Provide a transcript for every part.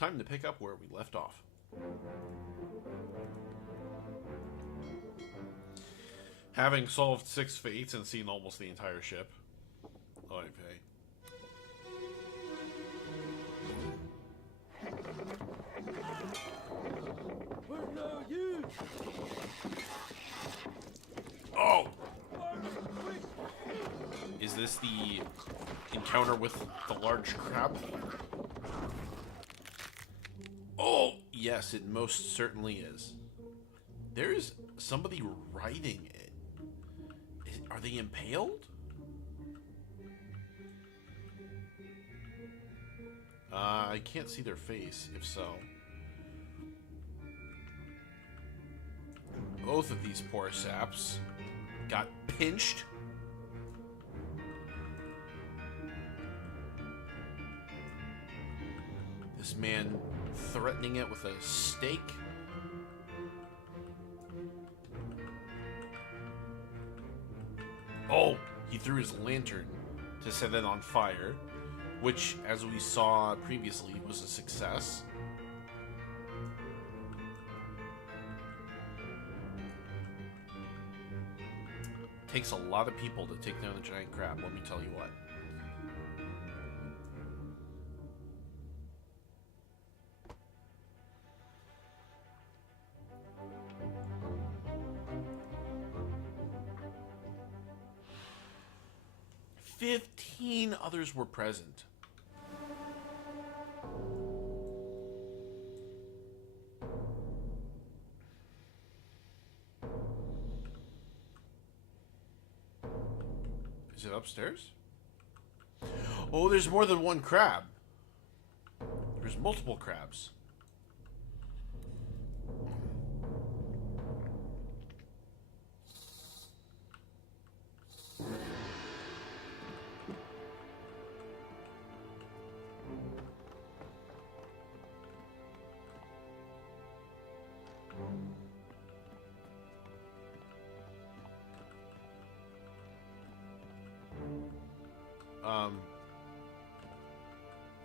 Time to pick up where we left off. Having solved 6 fates and seen almost the entire ship. Okay. Where are you? Oh! Is this the encounter with the large crab? Oh, yes, it most certainly is. There's somebody riding it. Are they impaled? I can't see their face, if so. Both of these poor saps got pinched. This man threatening it with a stake. Oh, he threw his lantern to set it on fire, which, as we saw previously, was a success. Takes a lot of people to take down a giant crab, let me tell you what. "15 others were present." Is it upstairs? Oh, there's more than one crab. There's multiple crabs.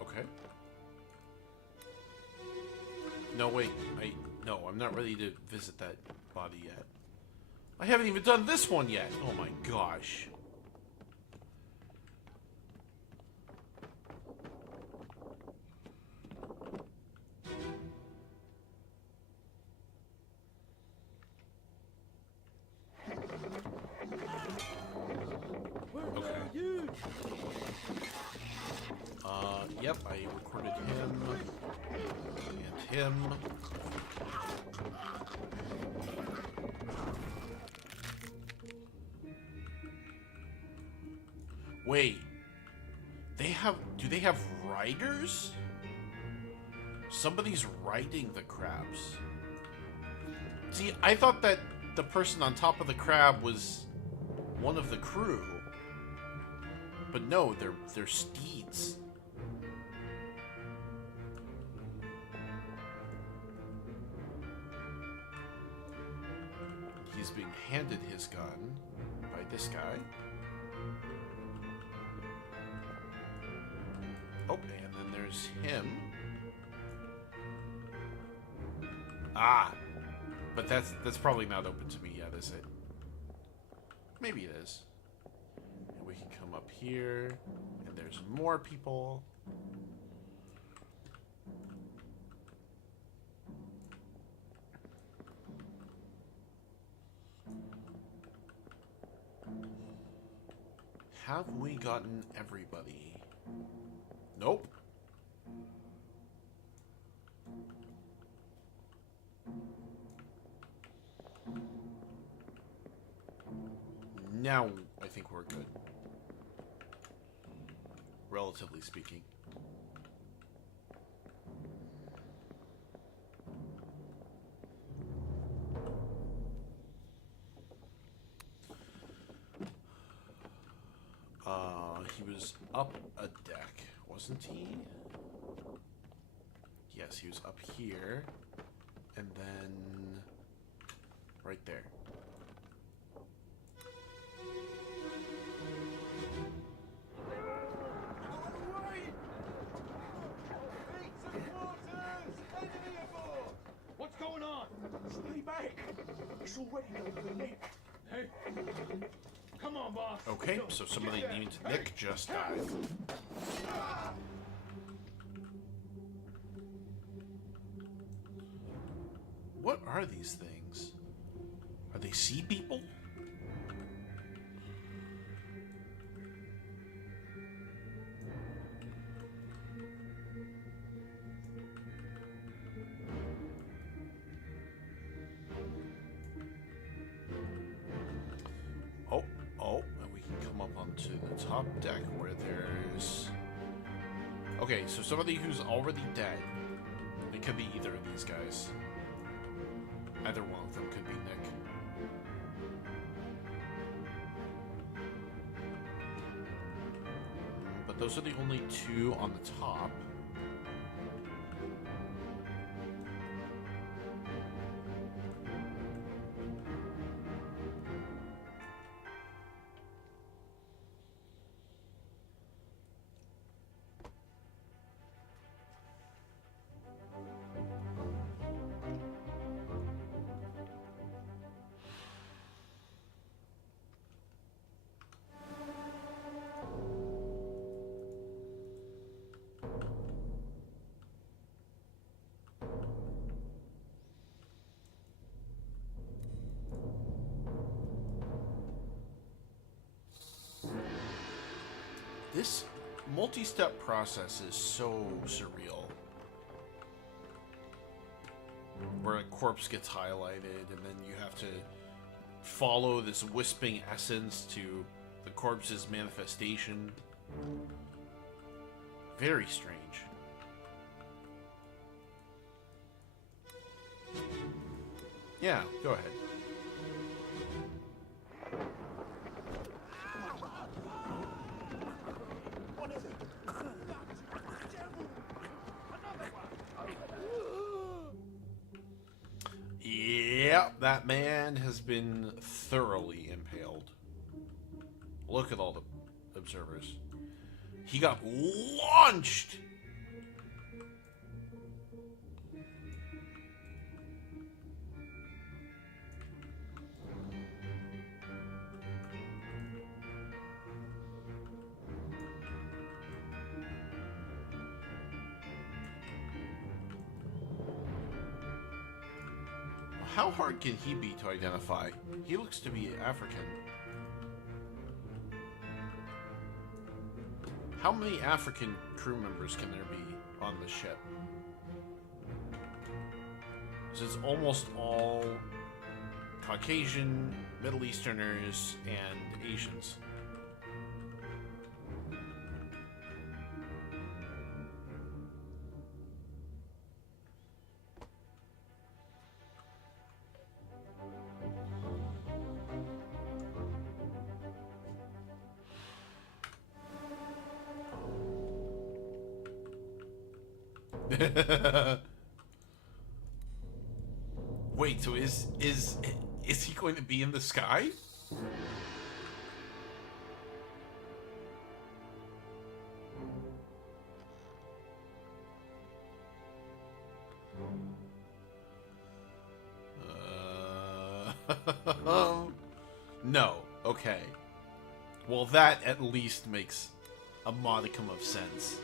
Okay. No, wait. No, I'm not ready to visit that body yet. I haven't even done this one yet. Oh my gosh. Okay. Yep, I recorded him and him. Wait, do they have riders? Somebody's riding the crabs. See, I thought that the person on top of the crab was one of the crew. But no, they're steeds. He's being handed his gun by this guy. Oh, and then there's him. Ah, but that's probably not open to me yet, is it? Maybe it is. And we can come up here, and there's more people. Have we gotten everybody? Nope. Now I think we're good. Relatively speaking. He was up a deck, wasn't he? Yes, he was up here, and then right there. It's already going late. Hey, come on, boss. Okay, so somebody named Nick just died. What are these things? Are they sea people? Oh, and we can come up onto the top deck where there's... Okay, so somebody who's already dead. It could be either of these guys. Either one of them could be Nick. But those are the only two on the top. This multi-step process is so surreal. Where a corpse gets highlighted, and then you have to follow this wisping essence to the corpse's manifestation. Very strange. Yeah, go ahead. Yep, that man has been thoroughly impaled. Look at all the observers. He got launched! How hard can he be to identify? He looks to be African. How many African crew members can there be on the ship? Because it's almost all Caucasian, Middle Easterners, and Asians. Wait, so is he going to be in the sky? No. Okay. Well, that at least makes a modicum of sense.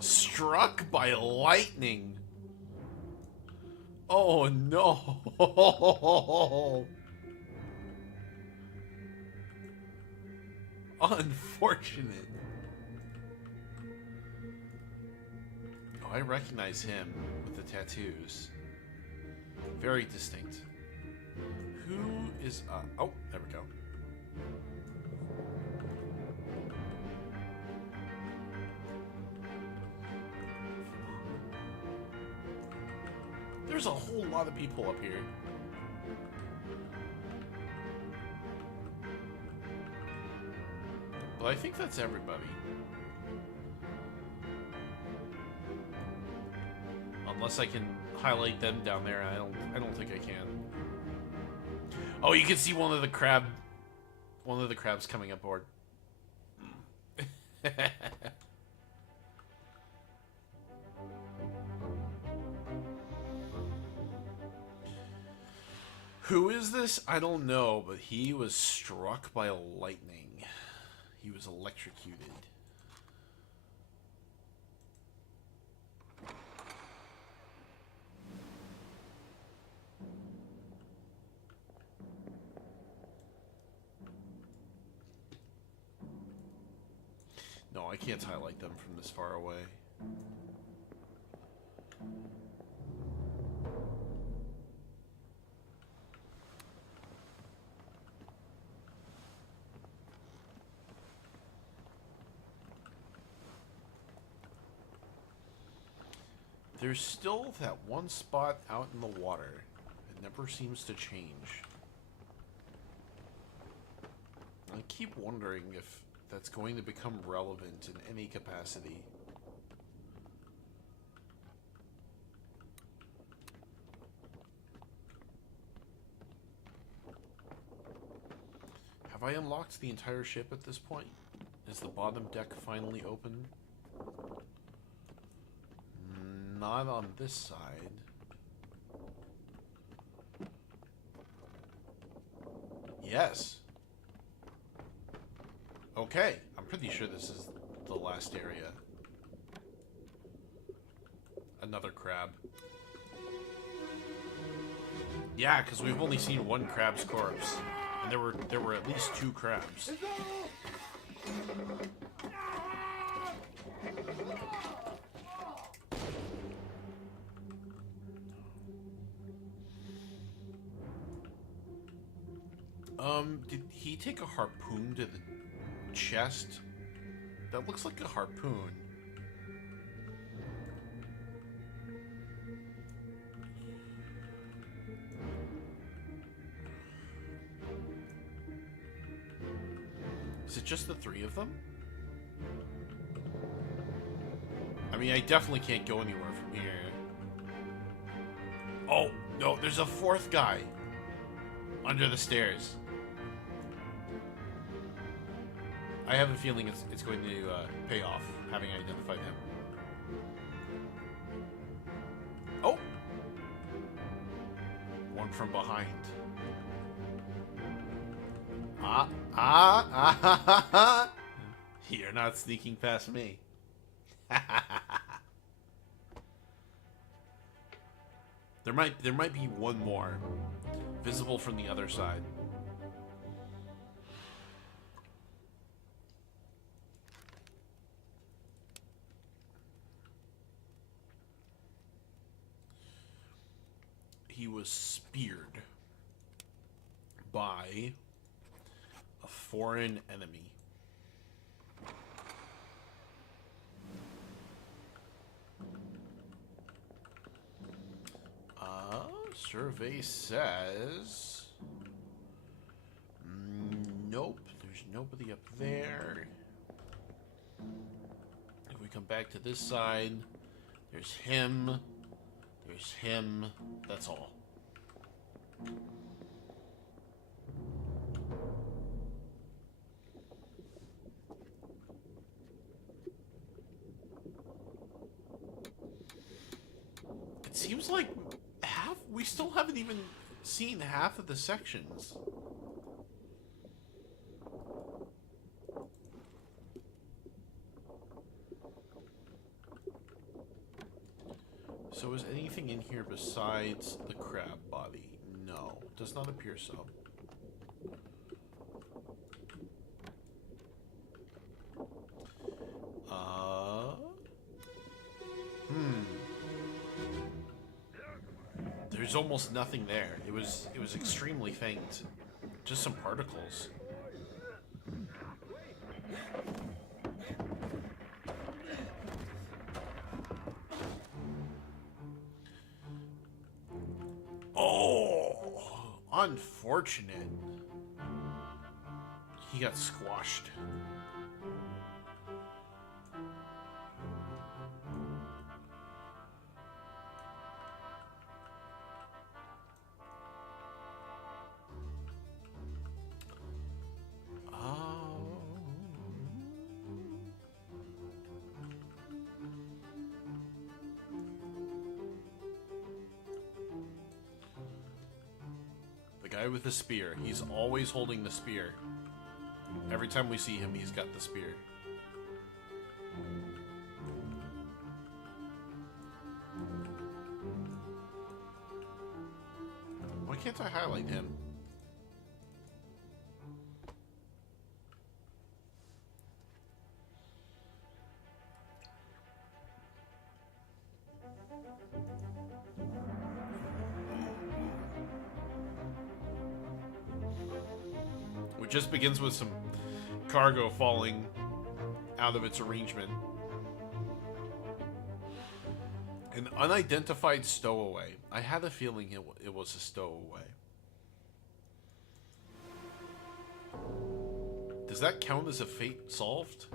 Struck by lightning. Oh no. Unfortunate. Oh, I recognize him with the tattoos. Very distinct. Who is oh, there we go. There's a whole lot of people up here. But I think that's everybody. Unless I can highlight them down there, I don't think I can. Oh, you can see one of the crabs coming aboard. Who is this? I don't know, but he was struck by lightning. He was electrocuted. No, I can't highlight them from this far away. There's still that one spot out in the water. It never seems to change. I keep wondering if that's going to become relevant in any capacity. Have I unlocked the entire ship at this point? Is the bottom deck finally open? Not on this side. Yes. Okay, I'm pretty sure this is the last area. Another crab. Yeah, because we've only seen one crab's corpse, and there were at least 2 crabs. Did he take a harpoon to the chest? That looks like a harpoon. Is it just the 3 of them? I mean, I definitely can't go anywhere from here. Oh, no, there's a 4th guy under the stairs. I have a feeling it's going to pay off, having identified him. Oh! One from behind. You're not sneaking past me. There might be one more, visible from the other side. He was speared by a foreign enemy. Survey says... Nope, there's nobody up there. If we come back to this side, there's him. There's him. That's all. It seems like we still haven't even seen half of the sections. So is anything in here besides the crab body? No, does not appear so. There's almost nothing there. It was extremely faint. Just some particles. Oh, unfortunate. He got squashed. Guy with the spear. He's always holding the spear. Every time we see him, he's got the spear. Why can't I highlight him? It just begins with some cargo falling out of its arrangement. An unidentified stowaway. I had a feeling it was a stowaway. Does that count as a fate solved?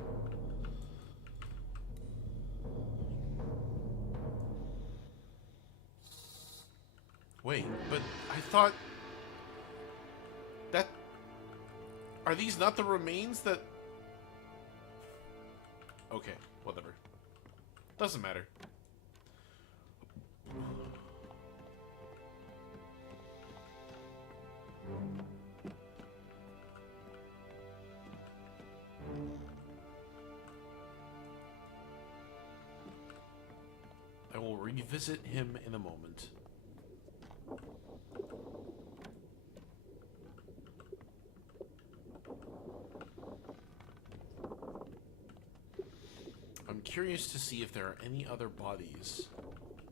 Wait, but I thought... that... Are these not the remains that... Okay, whatever. Doesn't matter. I will revisit him in a moment. I'm curious to see if there are any other bodies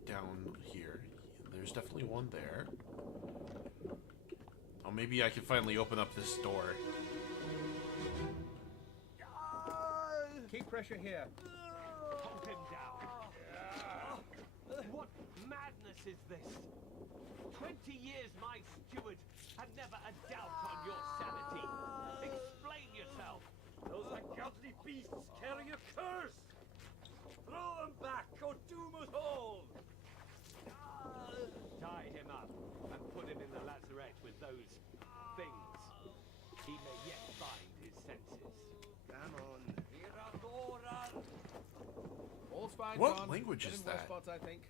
down here. There's definitely one there. Oh, maybe I can finally open up this door. Keep pressure here. Hold him down. What madness is this? 20 years my steward had never a doubt on your sanity. Explain yourself. Those ungodly beasts carry a curse! Throw them back or doom us all! Tie him up and put him in the lazarette with those things. He may yet find his senses. Come on. All's fine, What John. language Been is in worse that? spots, I think.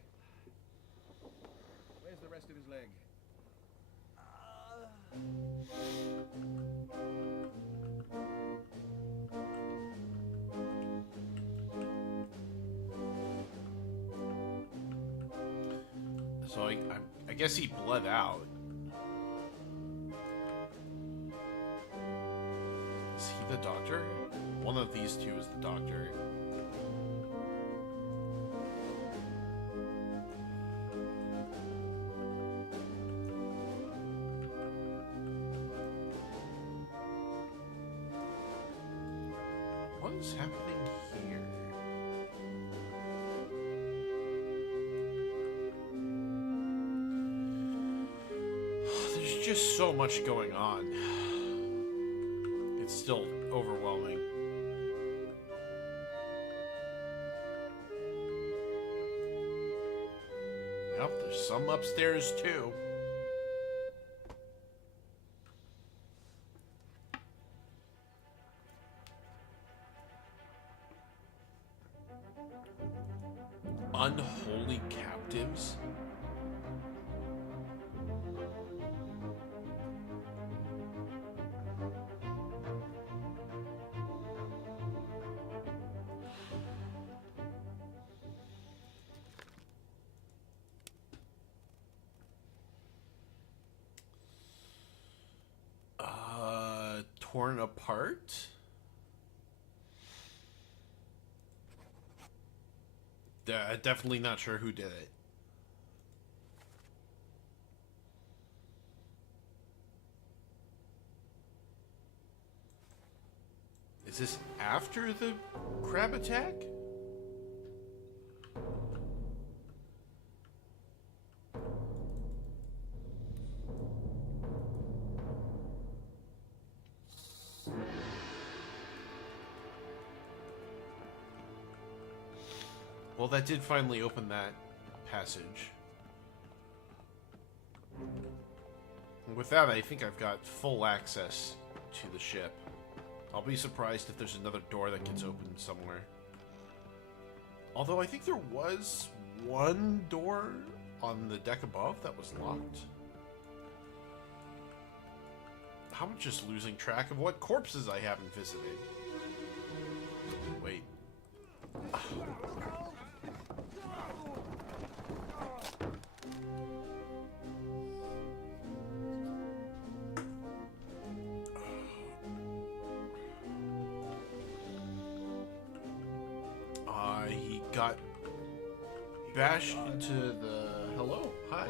Where's the rest of his leg? So I guess he bled out. Is he the doctor? One of these two is the doctor. What is happening here? There's just so much going on. It's still overwhelming. Yep, there's some upstairs too. Unholy captives? Torn apart? Definitely not sure who did it. Is this after the crab attack? Well, that did finally open that passage. And with that, I think I've got full access to the ship. I'll be surprised if there's another door that gets opened somewhere. Although I think there was one door on the deck above that was locked. I'm just losing track of what corpses I haven't visited. Wait. He got bashed into the... Hello? Hi.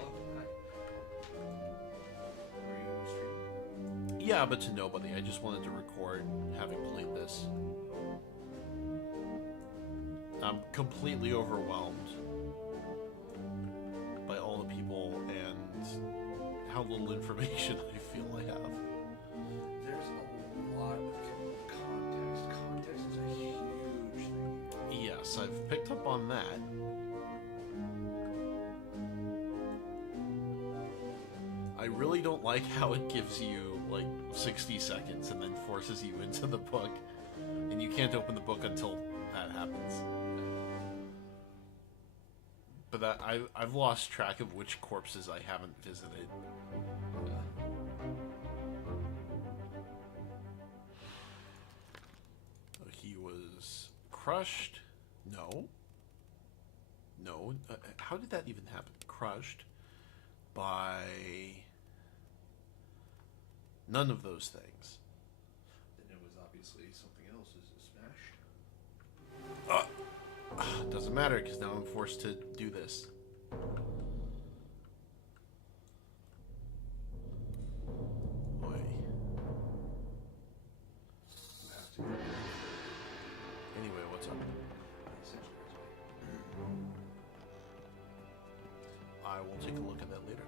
Yeah, but to nobody. I just wanted to record having played this. I'm completely overwhelmed by all the people and how little information I feel I have. There's a lot of context. Context is a huge thing. Yes, I've picked up on that. I really don't like how it gives you, like, 60 seconds and then forces you into the book. And you can't open the book until that happens. But I've lost track of which corpses I haven't visited. He was crushed. No. No. How did that even happen? Crushed by none of those things. Then it was obviously something else. Is it smashed? Doesn't matter because now I'm forced to do this. Boy. You have to. Anyway, what's up? I will take a look at that later.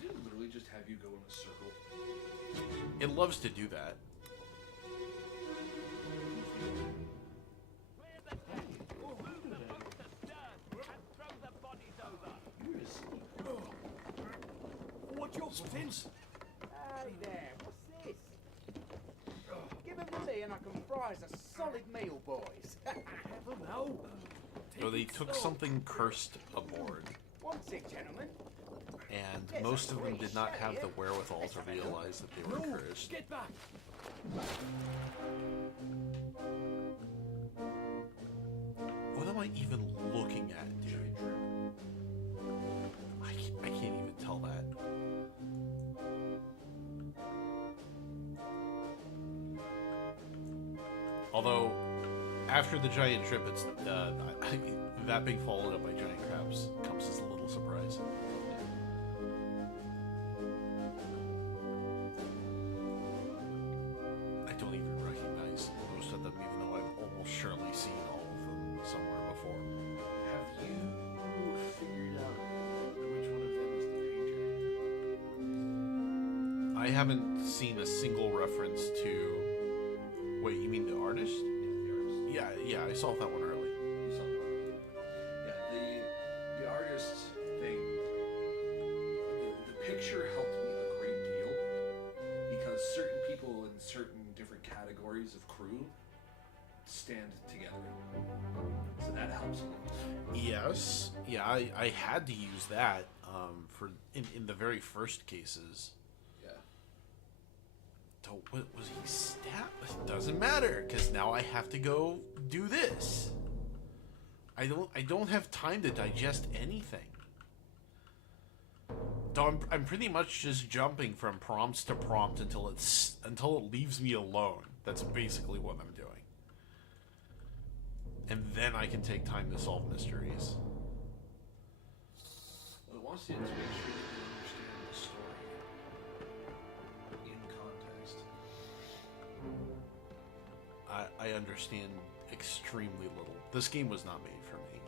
Did it literally just have you go in a circle? It loves to do that. Clear the deck. Move the boat astern and throw the bodies over. What your footings? Hey there, what's this? Give him to me and I can fry us a solid meal, boys. Never know. So they took something cursed aboard, What's it, gentlemen? and most of them did not have the wherewithal to realize that they were No, cursed. get back. What am I even looking at, dude? I can't even tell that. Although, after the giant trip, it's that being followed up by giant crabs comes as a little surprise. I don't even recognize most of them, even though I've almost surely seen all of them somewhere before. Have you figured out which one of them is the painter? I haven't seen a single reference to... Wait, you mean the artist? Yeah, the artist. Yeah, I saw that one early. You saw that one. Yeah, the artist thing. The picture helped me a great deal because certain people in certain different categories of crew stand together. So that helps a lot. Yes. Yeah, I had to use that for in the very first cases. Yeah. So what was he stabbed? It doesn't matter because now I have to go do this. I don't have time to digest anything. So I'm pretty much just jumping from prompts to prompt until it leaves me alone. That's basically what I'm doing. And then I can take time to solve mysteries. Well, it wants you to make sure that you understand the story in context. I understand extremely little. This game was not made for me.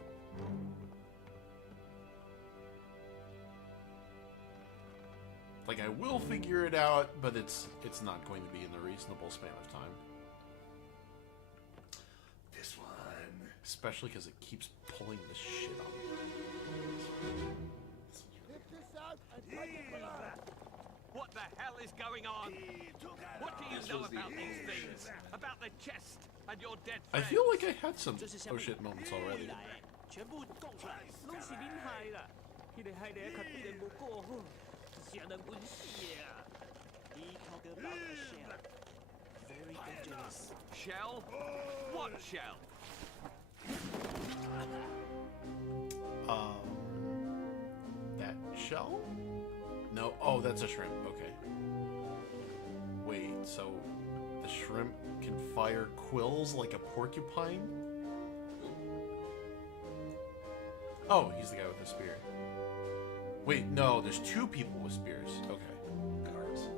Like, I will figure it out, but it's not going to be in a reasonable span of time. This one. Especially because it keeps pulling this shit on me. What the hell is going on? What do you This know was the about these Asian. things? About the chest and your dead I friends? feel like I had some oh shit moments already. 全部供出来，拢是恁害啦！佢哋係你一級啲人冇過河，相當本事啊。He talk about a shell. Very dangerous. Shell? What shell? That shell? No. Oh, that's a shrimp. Okay. Wait, so the shrimp can fire quills like a porcupine? Oh, he's the guy with the spear. Wait, no, there's two people with spears. Okay. Guards.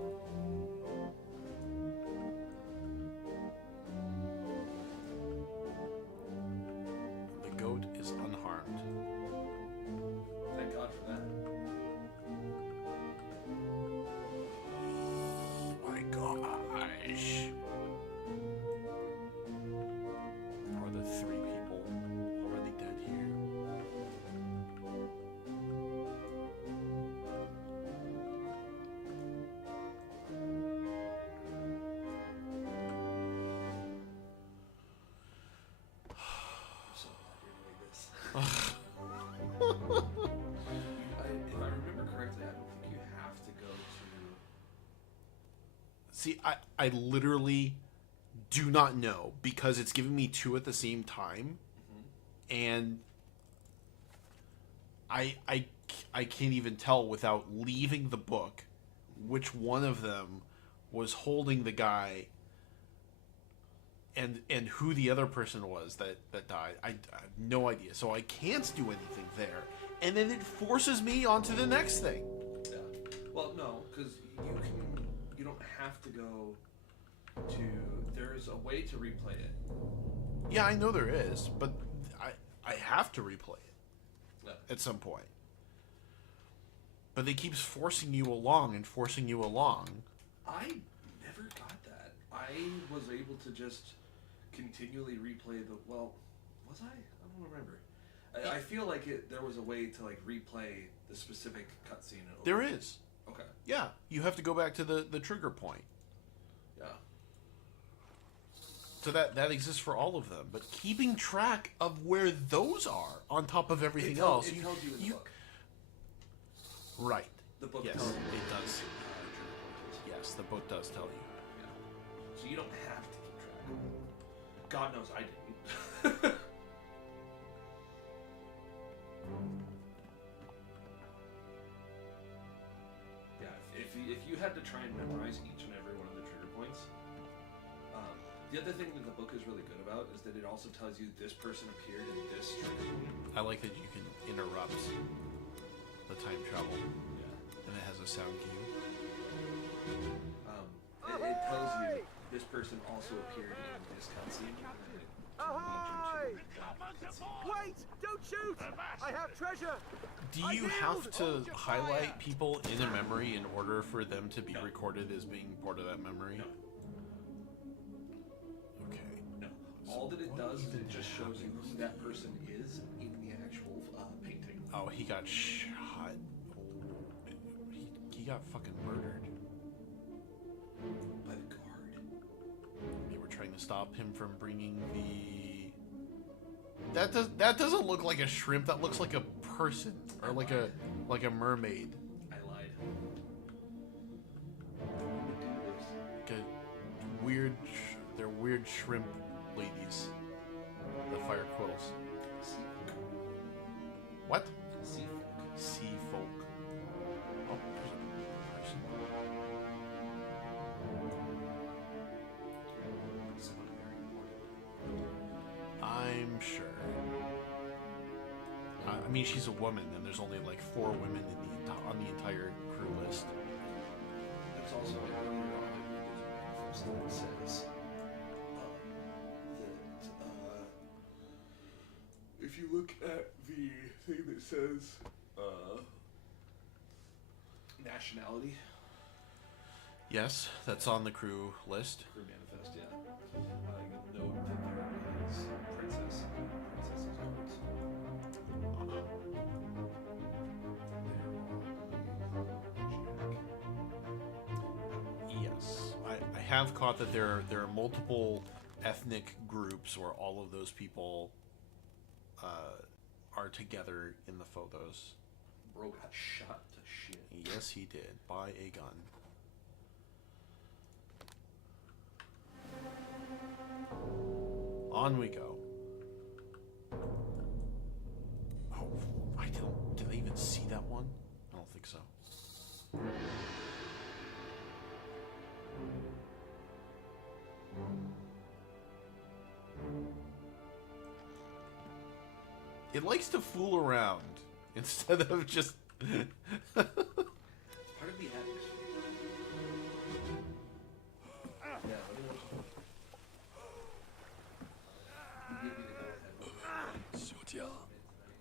The goat is unharmed. Thank God for that. My gosh. Are the three people already dead here? I'm so glad you're doing this. If I remember correctly, I don't think you have to go to. See, I literally do not know because it's giving me two at the same time, and I can't even tell without leaving the book which one of them was holding the guy and who the other person was that died. I have no idea. So I can't do anything there. And then it forces me onto the next thing. Yeah. Well, no, because you don't have to go to. There's a way to replay it. Yeah, I know there is, but I have to replay it Yeah. at some point. But they keeps forcing you along and forcing you along. I never got that. I was able to just continually replay the. Well, was I? I don't remember. I feel like there was a way to like replay the specific cutscene. There is. Okay. Yeah, you have to go back to the trigger point. Yeah. So that exists for all of them. But keeping track of where those are on top of everything else. It tells you in the book. Right. The book Yes, tells you. it does. Yeah. Yes, the book does tell you. So you don't have to keep track. God knows I didn't. Yeah, if you had to try and memorize each and every one of the trigger points, the other thing that the book is really good about is that it also tells you this person appeared in this trigger point. I like that you can interrupt the time travel, Yeah. and it has a sound cue. It tells you this person also appeared in this cutscene. Ahoy! Wait! Don't shoot! I have treasure! Do you have to highlight people in a memory in order for them to be recorded as being part of that memory? No. Okay. No. All that it What does is even it just shows you who that person is in the actual painting. Oh, he got shot. He got fucking murdered. By the guard. They were trying to stop him from bringing the. That doesn't look like a shrimp. That looks like a person or like a mermaid. I lied. Like a weird. They're weird shrimp ladies that fire quills. Sea folk. What? Sea folk. Sea folk. Oh, there's a person. Someone very important. I'm sure. I mean, she's a woman, and there's only like 4 women on the entire crew list. There's also earlier on in the manifest that says that if you look at the thing that says nationality, Yes, that's on the crew list. crew manifest, yeah, you'll note that there is princess and princess's cards. Yes, I have caught that there are multiple ethnic groups where all of those people are together in the photos. Bro got shot to shit. Yes, he did. By a gun. On we go. Oh, I don't... Did I even see that one? I don't think so. It likes to fool around instead of just... Part of the atmosphere. Yeah, let me watch it. You give me the go-ahead. 休假，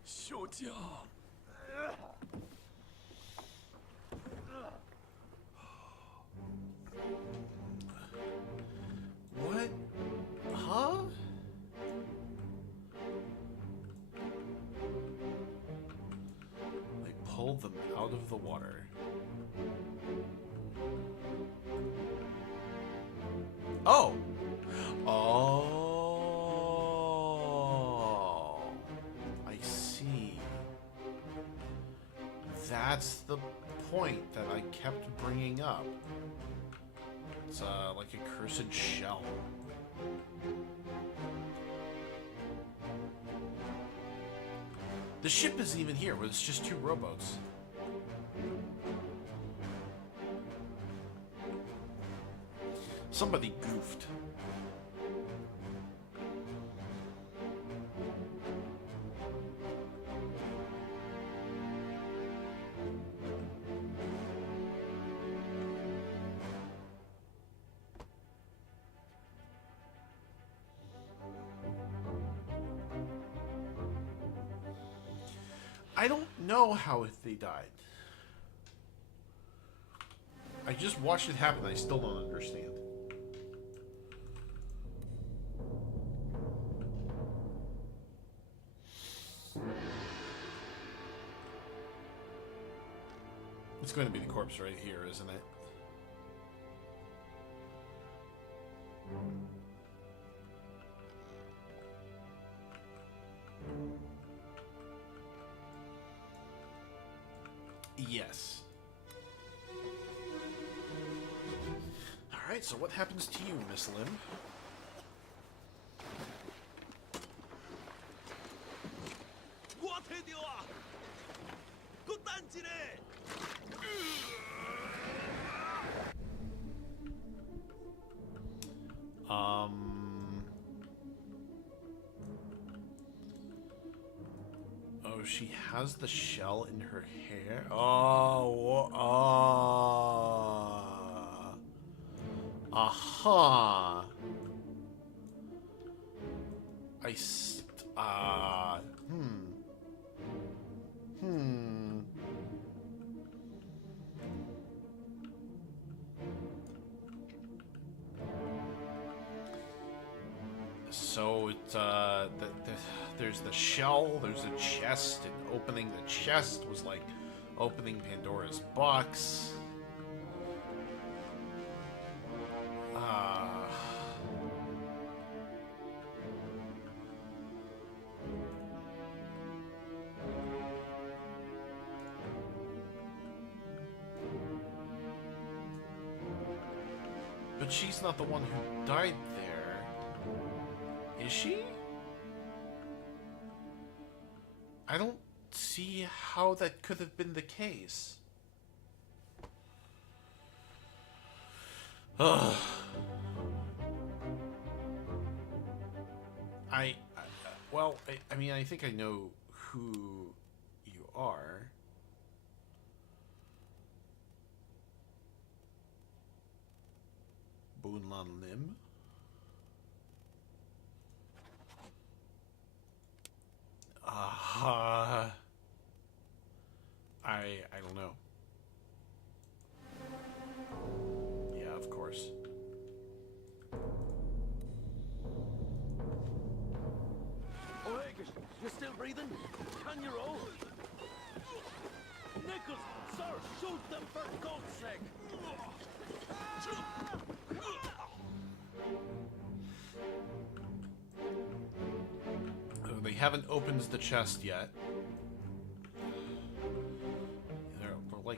休假。 What? Huh? They pulled them out of the water. Oh! Oh! I see. That's the point that I kept bringing up. It's like a cursed shell. The ship isn't even here, but it's just two rowboats. Somebody goofed. I don't know how they died. I just watched it happen. I still don't understand. It's going to be the corpse right here, isn't it? Yes. Alright, so what happens to you, Miss Lim? Oh, she has the shell in her hair. Oh, aha. So it's there's the shell, there's a chest, and opening the chest was like opening Pandora's box. But she's not the one who died there. Is she? I don't see how that could have been the case. Ugh. Well, I mean, I think I know who you are. Boonlan Lim. I don't know. Yeah, of course. Oregus, you still breathing? Can you roll? Nichols, sir, shoot them for God's sake! They haven't opened the chest yet.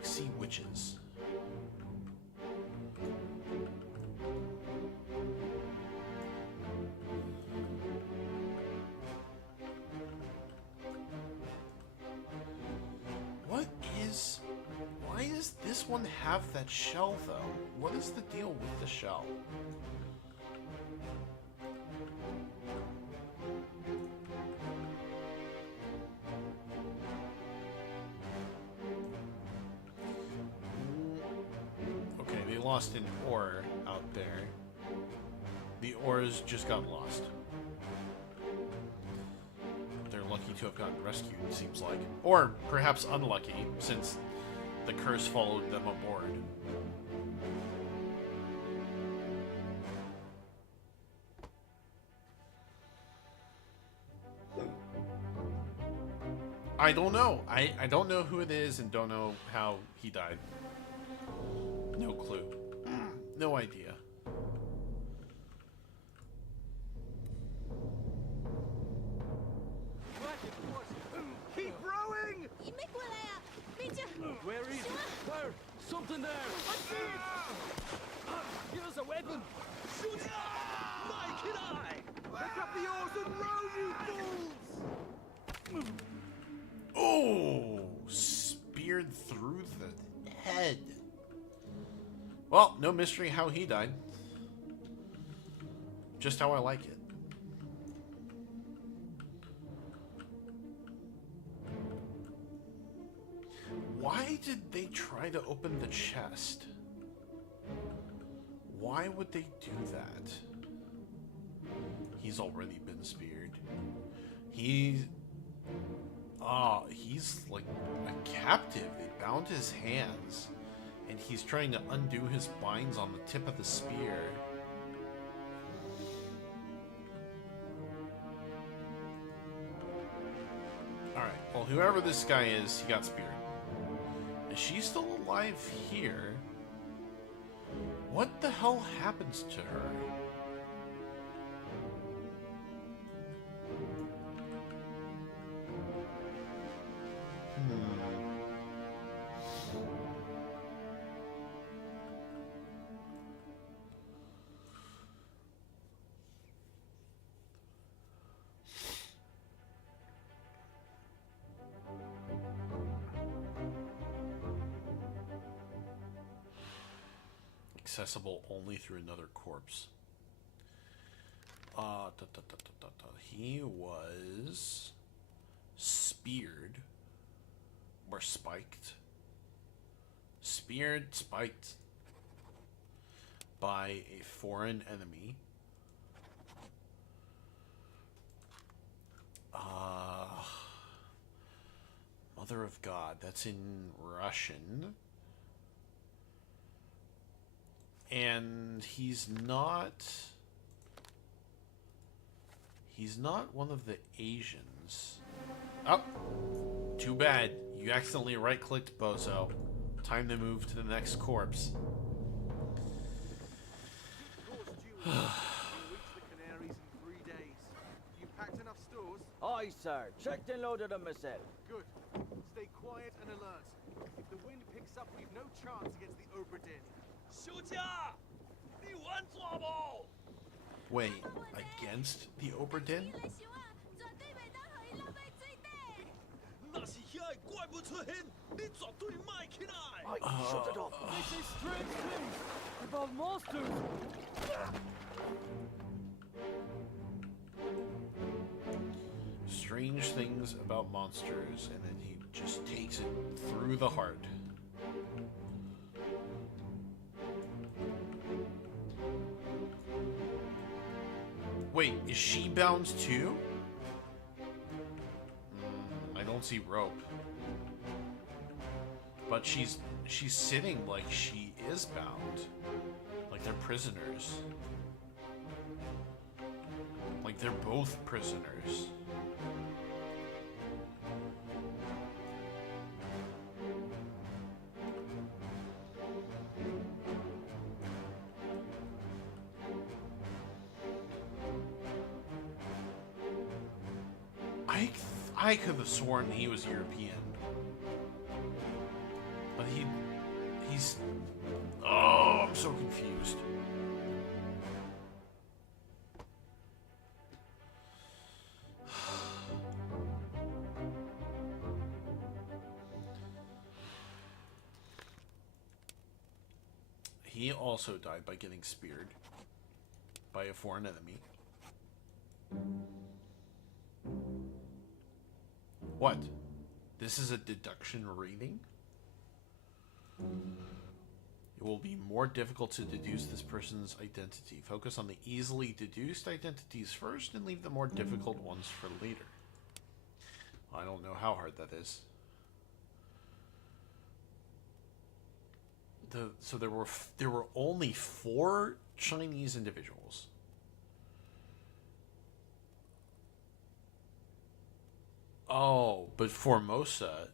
like sea witches. Why does this one have that shell, though? What is the deal with the shell? Okay, they lost an oar out there. The oars just got lost. They're lucky to have gotten rescued, it seems like. Or perhaps unlucky, since the curse followed them aboard. I don't know. I don't know who it is and don't know how he died. No clue. No idea. Keep rowing! Where is it? Where? Something there! I see it! Give us a weapon! Shoot it! Mike and I! Pick up the oars and row, you fools! Oh! Speared through the head. Well, no mystery how he died. Just how I like it. Why did they try to open the chest? Why would they do that? He's already been speared. He's like a captive. They bound his hands. And he's trying to undo his binds on the tip of the spear. Alright, well, whoever this guy is, he got speared. Is she still alive here? What the hell happens to her? Accessible only through another corpse. He was speared or spiked. Speared, spiked by a foreign enemy. Mother of God. That's in Russian. And he's not one of the Asians. Oh, too bad. You accidentally right-clicked, bozo. Time to move to the next corpse. We'll reach the Canaries in 3 days. You packed enough stores? Aye, sir. Checked and loaded them myself. Good. Stay quiet and alert. If the wind picks up, we've no chance against the Obra Dinn. Wait, against the Obra Dinn? Aye, shut it up. This is strange things about monsters! Strange things about monsters, and then he just takes it through the heart. Wait, is she bound too? I don't see rope. But she's sitting like she is bound. Like they're prisoners. Like they're both prisoners. I could have sworn he was European. But He's... Oh, I'm so confused. He also died by getting speared by a foreign enemy. What? This is a deduction reading? It will be more difficult to deduce this person's identity. Focus on the easily deduced identities first and leave the more difficult ones for later. I don't know how hard that is. So there were only 4 Chinese individuals. Oh, but Formosa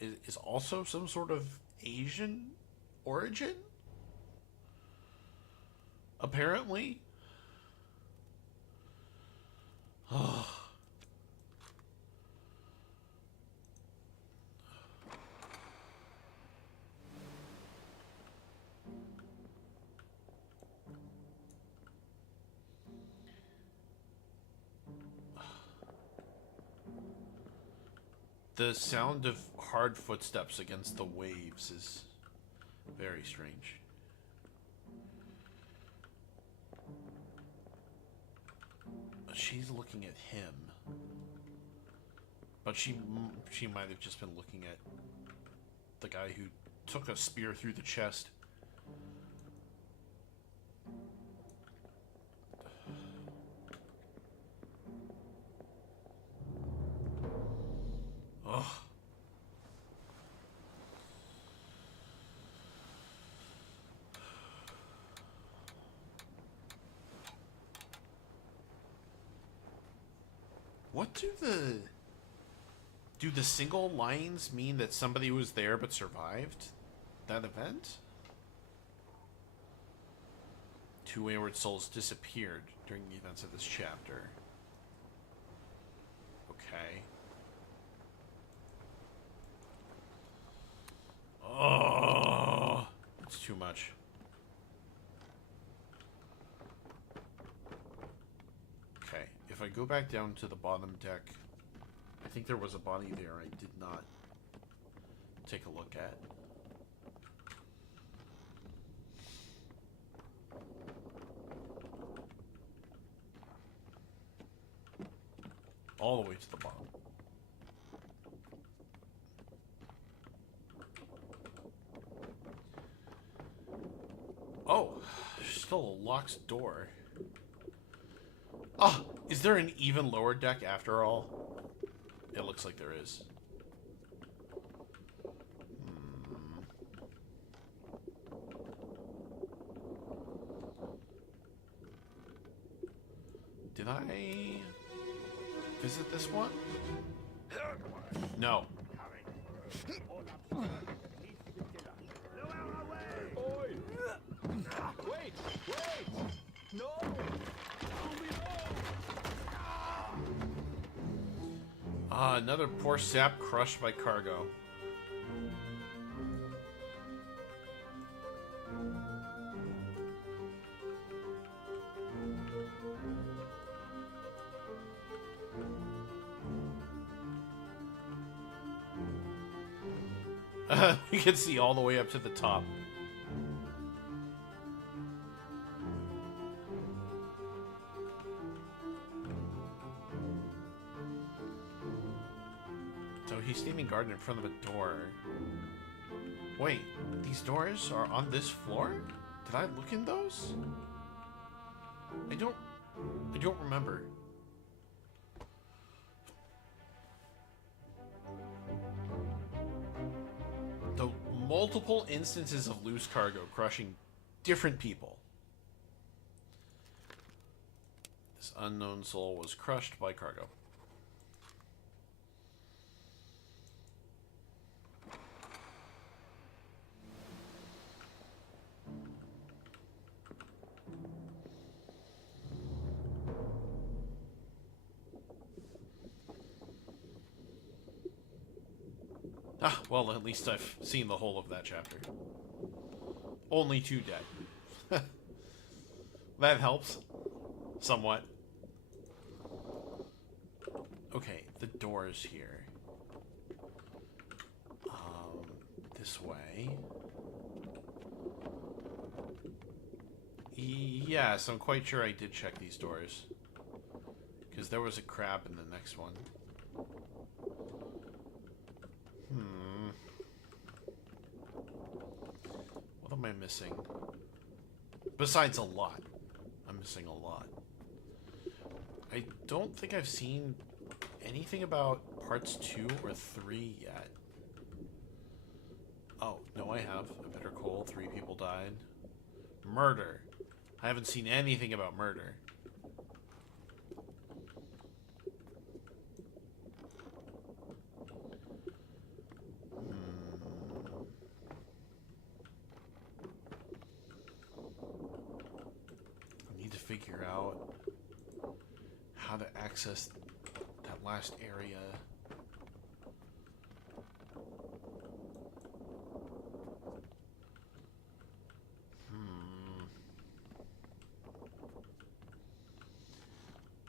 is also some sort of Asian origin? Apparently. Oh. The sound of hard footsteps against the waves is very strange. She's looking at him. But she might have just been looking at the guy who took a spear through the chest. Ugh. What do the single lines mean that somebody was there but survived that event? 2 wayward souls disappeared during the events of this chapter. Okay. Oh, it's too much. Okay, if I go back down to the bottom deck, I think there was a body there I did not take a look at. All the way to the bottom. Oh, there's still a locked door. Oh, is there an even lower deck after all? It looks like there is. Did I visit this one? No. Wait! No! Another poor sap crushed by cargo. You can see all the way up to the top. So he's standing guard in front of a door. Wait, these doors are on this floor? Did I look in those? I don't remember. The multiple instances of loose cargo crushing different people. This unknown soul was crushed by cargo. Ah, well, at least I've seen the whole of that chapter. Only 2 dead. That helps. Somewhat. Okay, the door's here. This way. Yes, I'm quite sure I did check these doors. Because there was a crab in the next one. What am I missing? Besides a lot. I'm missing a lot. I don't think I've seen anything about parts 2 or 3 yet. Oh, no I have. A bitter cold, 3 people died. Murder. I haven't seen anything about murder. I need to figure out how to access that last area.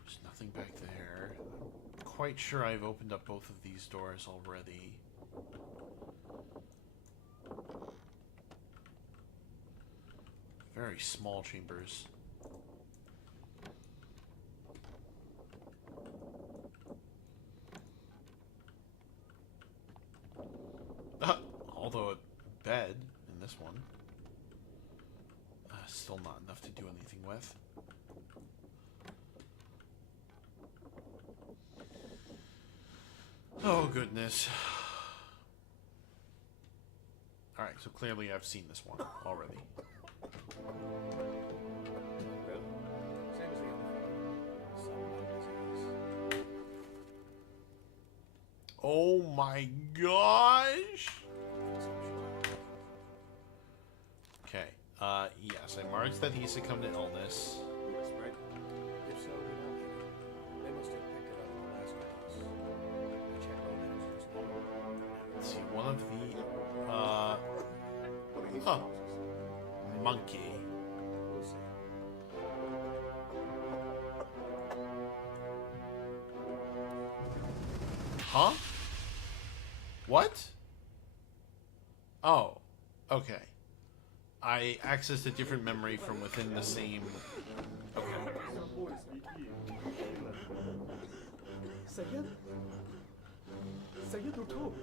There's nothing back there. I'm quite sure I've opened up both of these doors already. Very small chambers. Although a bed in this one. Still not enough to do anything with. Oh, goodness. Alright, so clearly I've seen this one already. Same as the other fellow. Oh my gosh! Okay, yes, I marked that he succumbed to illness. Yes, right? If so, we don't need it. They must have picked it up in the last house. I checked all that just now. Let's see, one of the, monkey. We'll see. Huh? What? Oh, okay. I accessed a different memory from within the same... Okay. Saya? Saya tutup.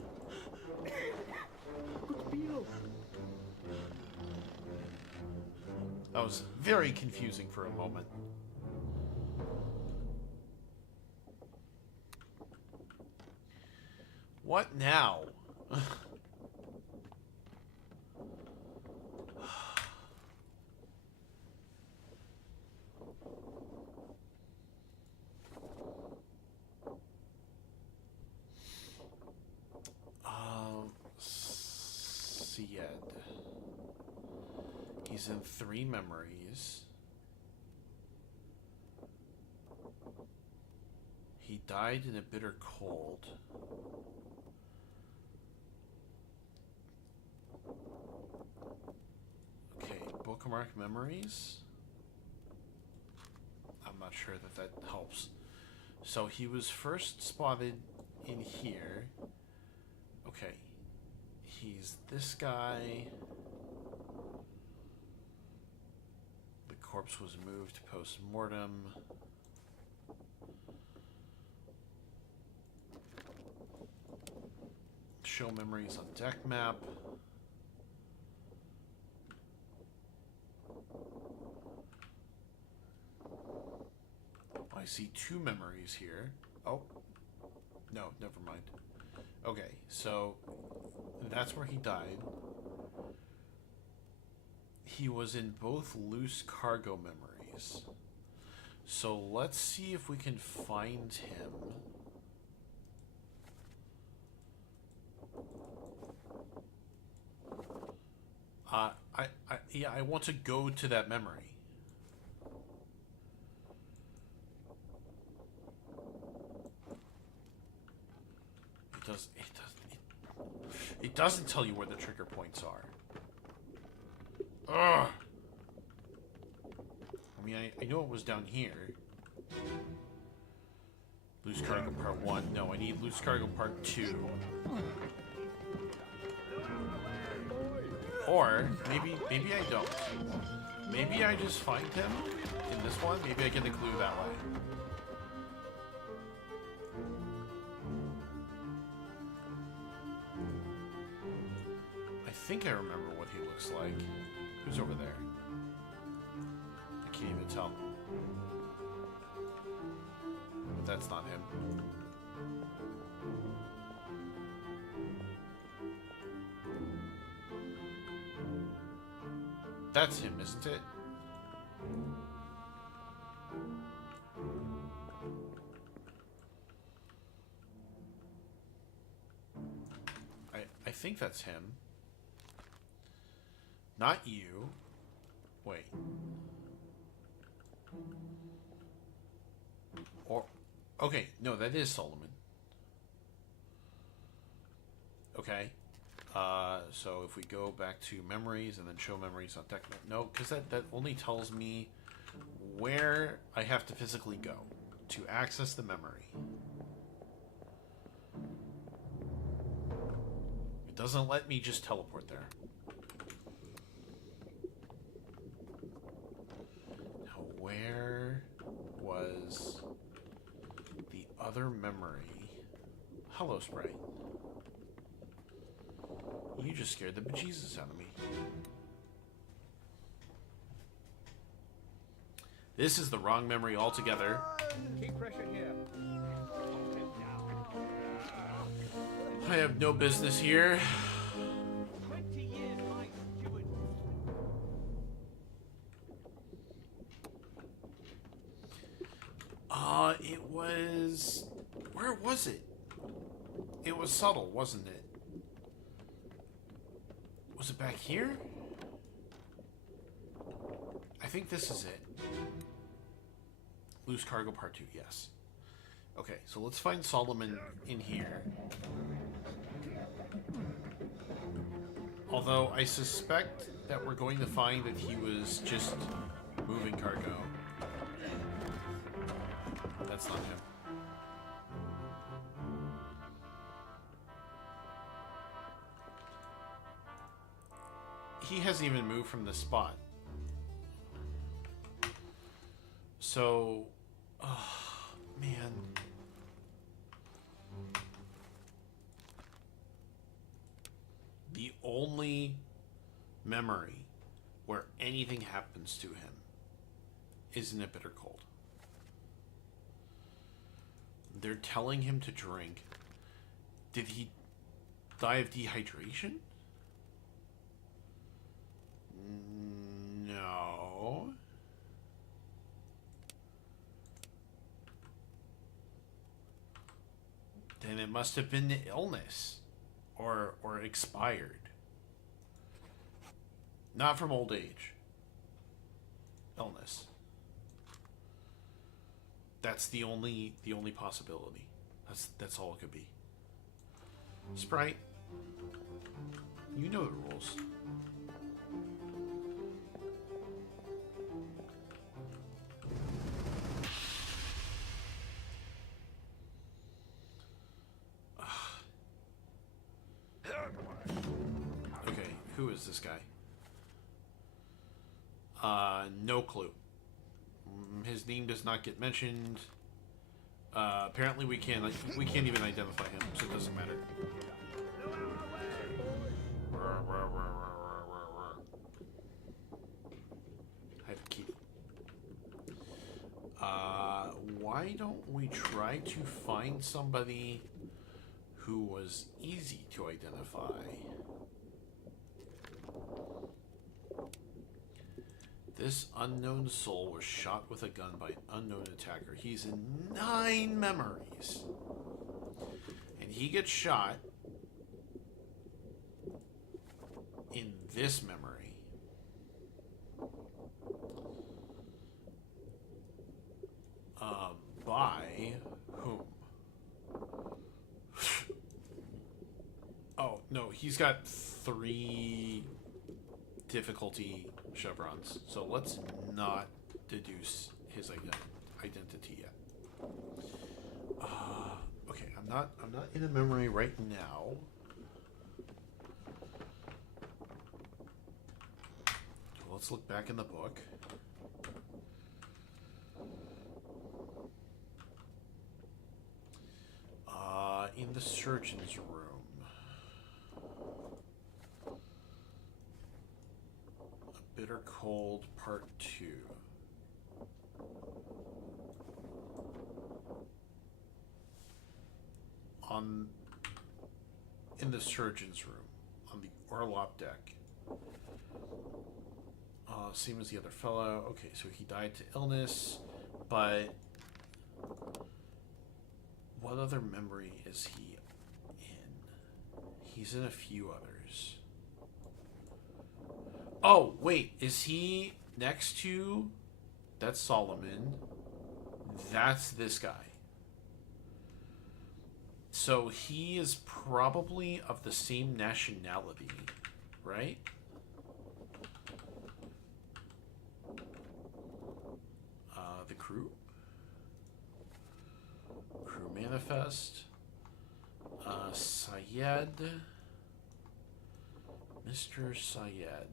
Good deal. That was very confusing for a moment. What now? Syed. He's in 3 memories. He died in a bitter cold. Okay, bookmark memories. I'm not sure that that helps. So he was first spotted in here. Okay. He's this guy. The corpse was moved post-mortem. Show memories on deck map. I see 2 memories here. Oh. No, never mind. Okay, so that's where he died. He was in both loose cargo memories. So let's see if we can find him. Yeah, I want to go to that memory. It does. It doesn't tell you where the trigger points are. Ugh. I mean, I know it was down here. Loose cargo part 1. No, I need loose cargo part 2. Or maybe I don't. Maybe I just find him in this one. Maybe I get a clue that way. I think I remember what he looks like. Who's over there? I can't even tell. But that's not him. That's him, isn't it? I think that's him. Not you. Wait. Or... Okay, no, that is Solomon. Okay. So if we go back to memories and then show memories on deck... No, because that only tells me where I have to physically go to access the memory. It doesn't let me just teleport there. Now, where was the other memory? Hello, Sprite. You just scared the bejesus out of me. This is the wrong memory altogether. Keep pressure here. I have no business here. 20 years my steward. It was... Where was it? It was subtle, wasn't it? Was it back here? I think this is it. Loose cargo part 2, yes. Okay, so let's find Solomon in here. Although I suspect that we're going to find that he was just moving cargo. That's not him. He hasn't even moved from this spot. So, man. The only memory where anything happens to him is in a bitter cold. They're telling him to drink. Did he die of dehydration? No. Then it must have been the illness. Or expired. Not from old age. Illness. That's the only possibility. That's all it could be. Sprite, you know the rules. Okay, who is this guy? No clue. His name does not get mentioned. Apparently we can't even identify him, so it doesn't matter. I have a key. Why don't we try to find somebody who was easy to identify? This unknown soul was shot with a gun by an unknown attacker. He's in 9 memories. And he gets shot in this memory. By whom? Oh, no, he's got 3 difficulty chevrons, so let's not deduce his identity yet. Okay, I'm not in a memory right now. Let's look back in the book. In the surgeon's room. A Bitter Cold Part 2. In the surgeon's room, on the Orlop deck. Same as the other fellow. Okay, so he died to illness, but what other memory is he in? He's in a few others. Oh, wait, is he next to... That's Solomon. That's this guy. So he is probably of the same nationality, right? The crew manifest. Syed. Mr. Syed.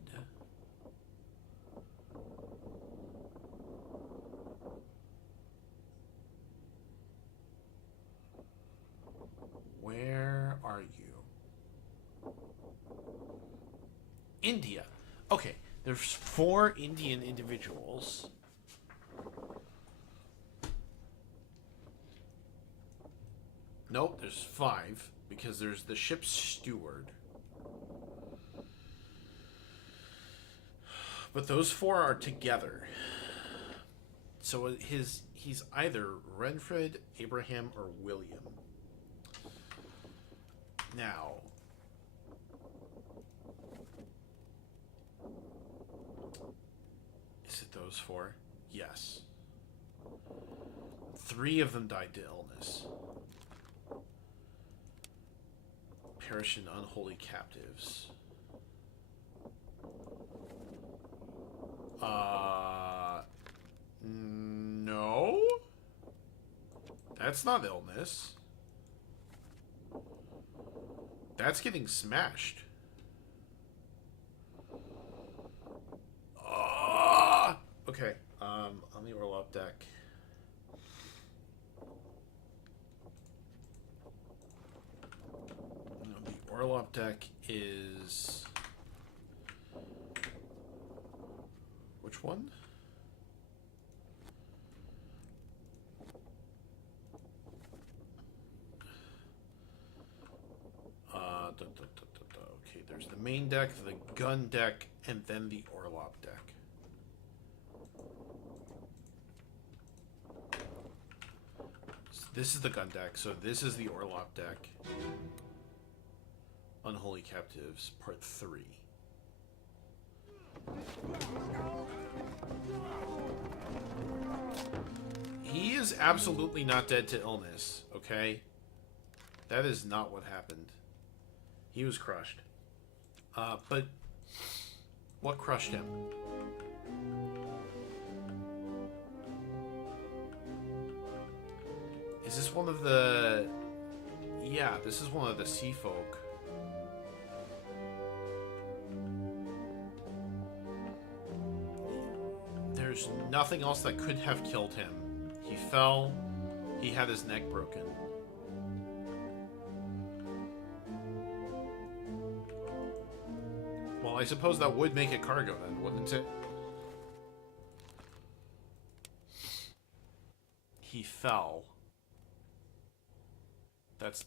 Where are you? India. Okay, there's 4 Indian individuals. Nope, there's 5, because there's the ship's steward. But those 4 are together. So he's either Renfred, Abraham, or William. Now, is it those 4? Yes. 3 of them died to illness. Perish in unholy captives. No? That's not illness. That's getting smashed. Okay, on the Orlop deck. The Orlop deck is... Which one? Okay, there's the main deck, the gun deck, and then the Orlop deck. So this is the gun deck, so this is the Orlop deck. Unholy Captives, Part 3. He is absolutely not dead to illness, okay? That is not what happened. He was crushed. But what crushed him? Is this one of the... Yeah, this is one of the sea folk. There's nothing else that could have killed him. He fell. He had his neck broken. Well, I suppose that would make it cargo then, wouldn't it? He fell. That's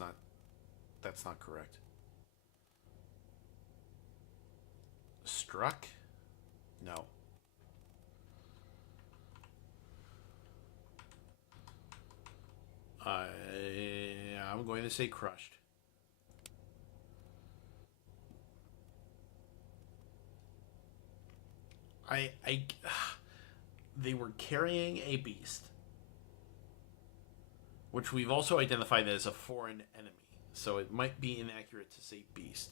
not correct. Struck? No. I'm going to say crushed. They were carrying a beast, which we've also identified as a foreign enemy. So it might be inaccurate to say beast.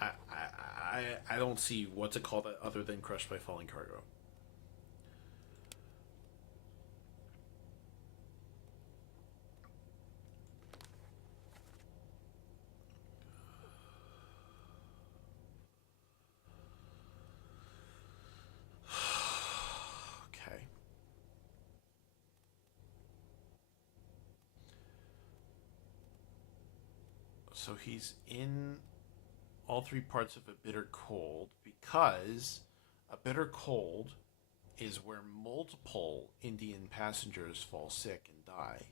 I don't see what to call that other than crushed by falling cargo. Okay. So he's in all three parts of a bitter cold because a bitter cold is where multiple Indian passengers fall sick and die.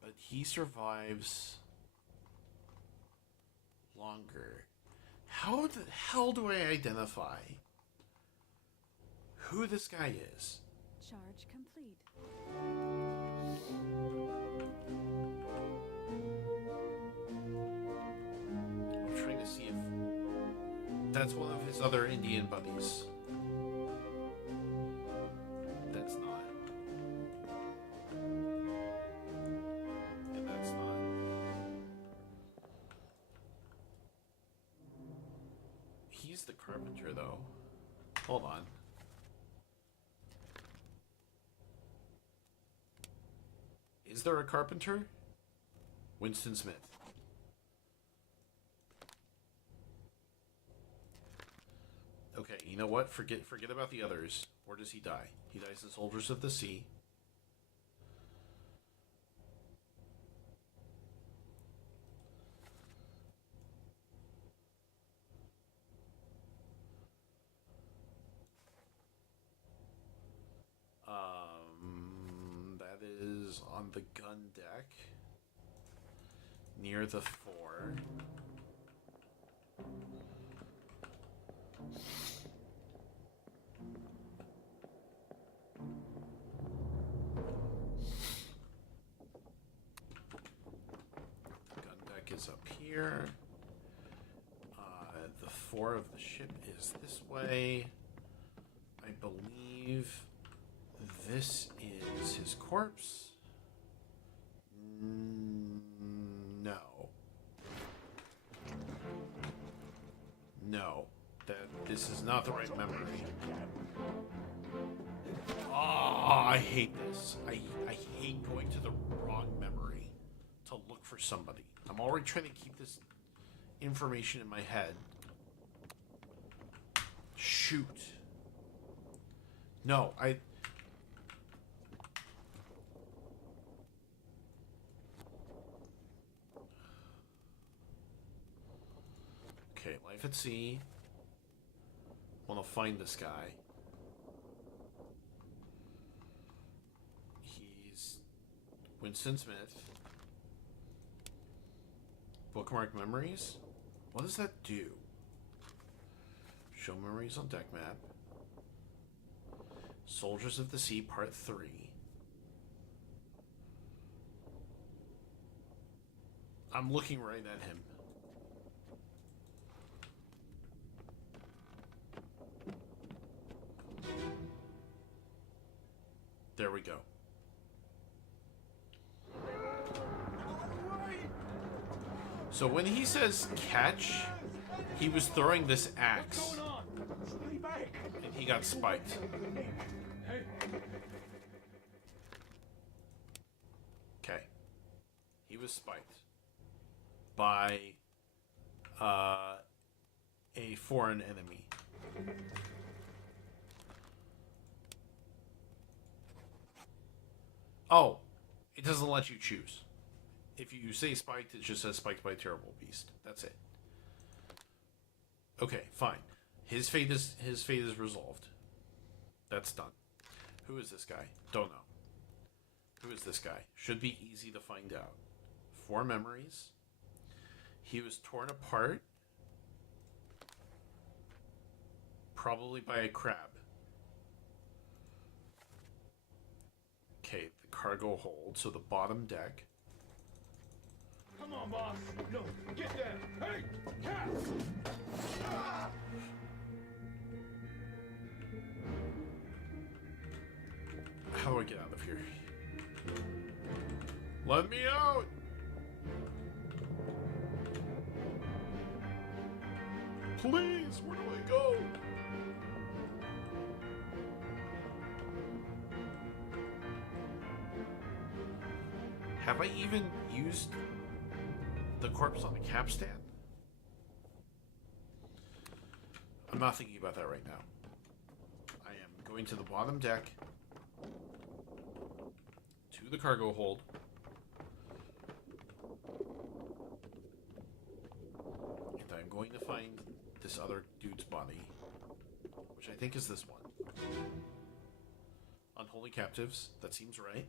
But he survives longer. How the hell do I identify who this guy is? Charge complete. I'm trying to see if that's one of his other Indian buddies. That's not. And that's not. He's the carpenter, though. Hold on. Is there a carpenter? Winston Smith. Okay, you know what? Forget about the others. Where does he die? He dies in Soldiers of the Sea. That is on the gun deck near the fore. Gun deck is up here. The fore of the ship is this way. I believe this is his corpse. No. No. This is not the right memory. Oh, I hate this. I hate going to the wrong memory to look for somebody. I'm already trying to keep this information in my head. Shoot. No, Okay, life at sea. Want to find this guy. He's Winston Smith. Bookmark memories. What does that do? Show memories on deck map. Soldiers of the Sea Part 3. I'm looking right at him. There we go. So when he says catch, he was throwing this axe. And he got spiked. Okay. He was spiked by a foreign enemy. Oh, it doesn't let you choose. If you say spiked, it just says spiked by a terrible beast. That's it. Okay, fine. His fate is resolved. That's done. Who is this guy? Don't know. Who is this guy? Should be easy to find out. 4 memories. He was torn apart. Probably by a crab. Okay, the cargo hold, so the bottom deck. Come on, boss. No, get there. Hey, cats! How do I get out of here? Let me out! Please, where do I go? Have I even used the corpse on the capstan? I'm not thinking about that right now. I am going to the bottom deck, to the cargo hold, and I'm going to find this other dude's body, which I think is this one. Unholy captives, that seems right.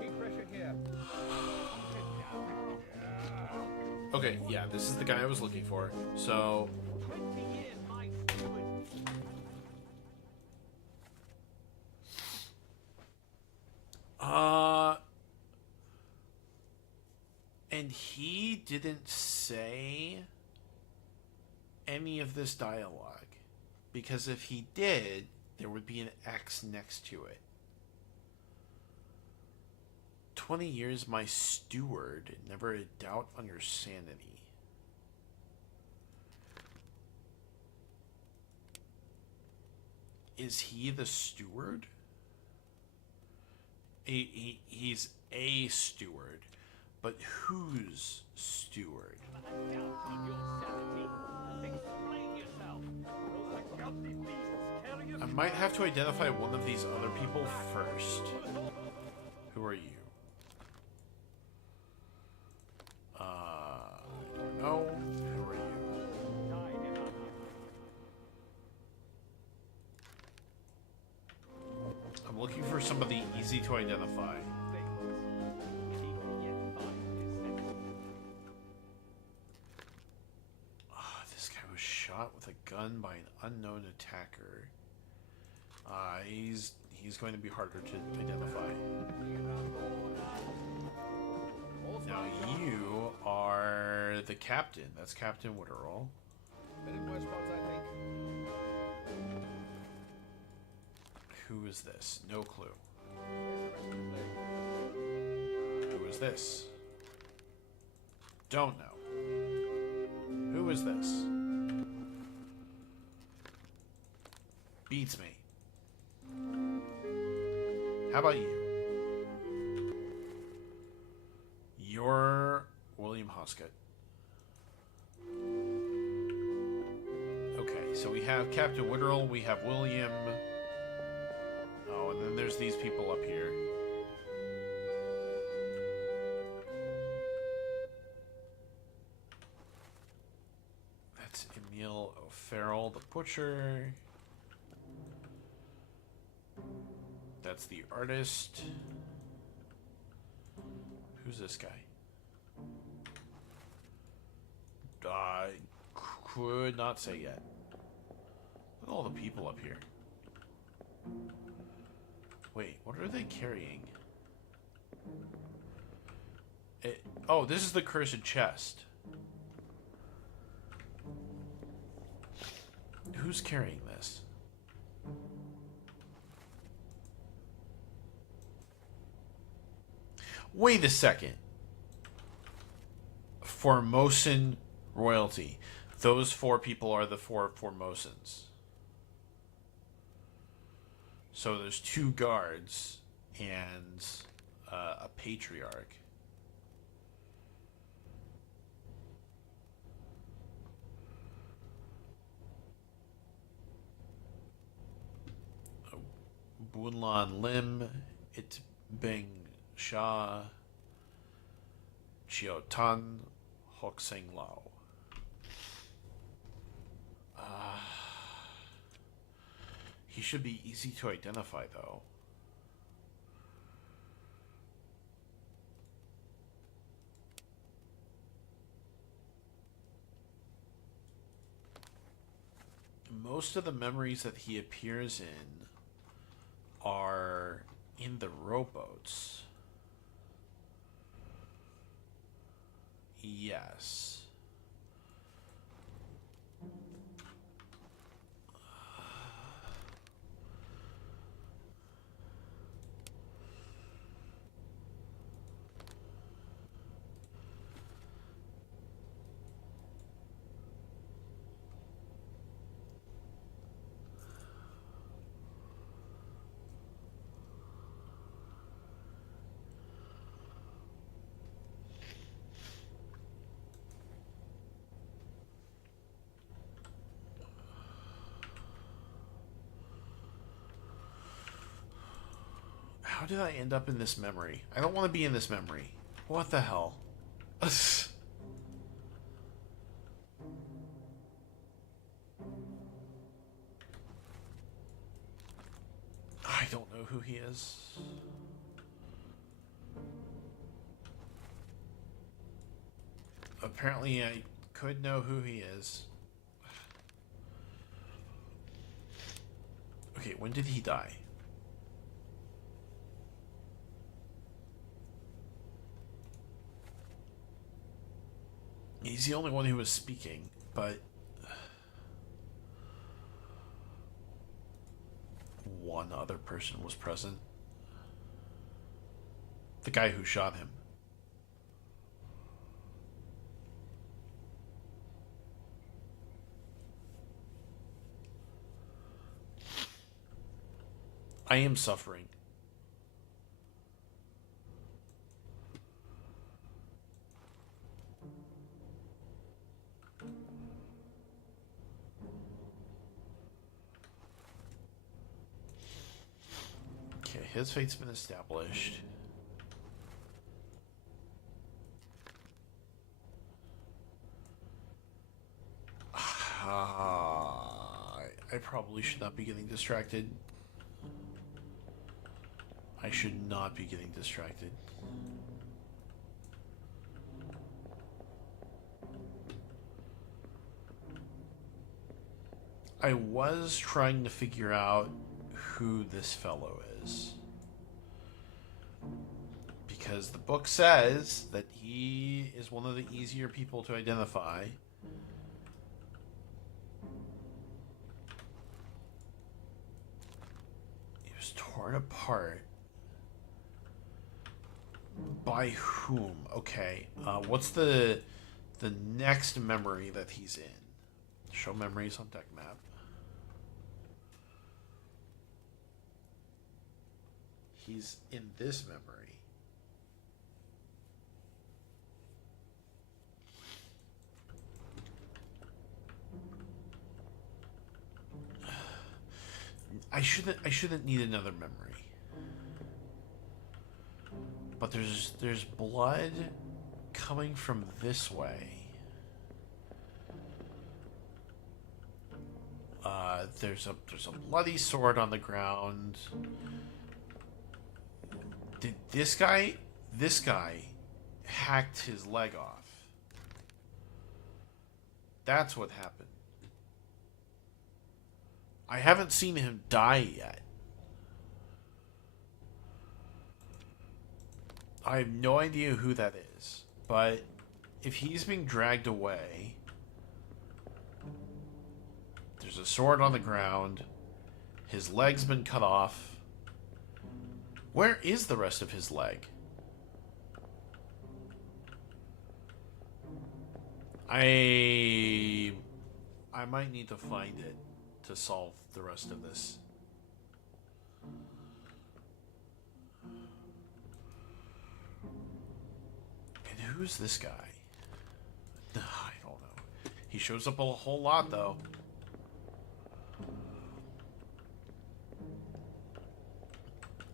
Keep pressure here. Okay, yeah, this is the guy I was looking for. So 20 years my steward. and he didn't say any of this dialogue. Because if he did, there would be an X next to it. 20 years my steward, never a doubt on your sanity. Is he the steward? He's a steward, but whose steward? A doubt on your sanity. Explain yourself. Those ugly beasts carrying I might have to identify one of these other people first. Who are you? I don't know. Who are you? I'm looking for somebody easy to identify. This guy was shot with a gun by an unknown attacker. He's going to be harder to identify. Now you are the captain. That's Captain Witterall. Been in worse spots, I think. Who is this? No clue. Here's the rest of the play. Who is this? Don't know. Who is this? Beats me. How about you? You're William Hoskett. Okay, so we have Captain Witterall, we have William. Oh, and then there's these people up here. That's Emil O'Farrell, the butcher. That's the artist. Who's this guy? I could not say yet. Look at all the people up here. Wait, what are they carrying? Oh, this is the cursed chest. Who's carrying this? Wait a second. Formosan royalty. Those four people are the four Formosans. So there's two guards and a patriarch. Bunlan Lim, It Bing Shah, Chiotan, Hokseng Lao. He should be easy to identify, though. Most of the memories that he appears in are in the rowboats. Yes. How did I end up in this memory? I don't want to be in this memory. What the hell? I don't know who he is. Apparently I could know who he is. Okay, when did he die? He's the only one who was speaking, but one other person was present. The guy who shot him. I am suffering. Okay, his fate's been established. I probably should not be getting distracted. I should not be getting distracted. I was trying to figure out who this fellow is. Because the book says that he is one of the easier people to identify. He was torn apart. By whom? Okay. What's the next memory that he's in? Show memories on deck map. He's in this memory. I shouldn't need another memory. But there's blood coming from this way. There's a bloody sword on the ground. Did this guy hacked his leg off? That's what happened. I haven't seen him die yet. I have no idea who that is, but if he's being dragged away, there's a sword on the ground, his leg's been cut off. Where is the rest of his leg? I might need to find it to solve the rest of this. Who's this guy? I don't know. He shows up a whole lot, though.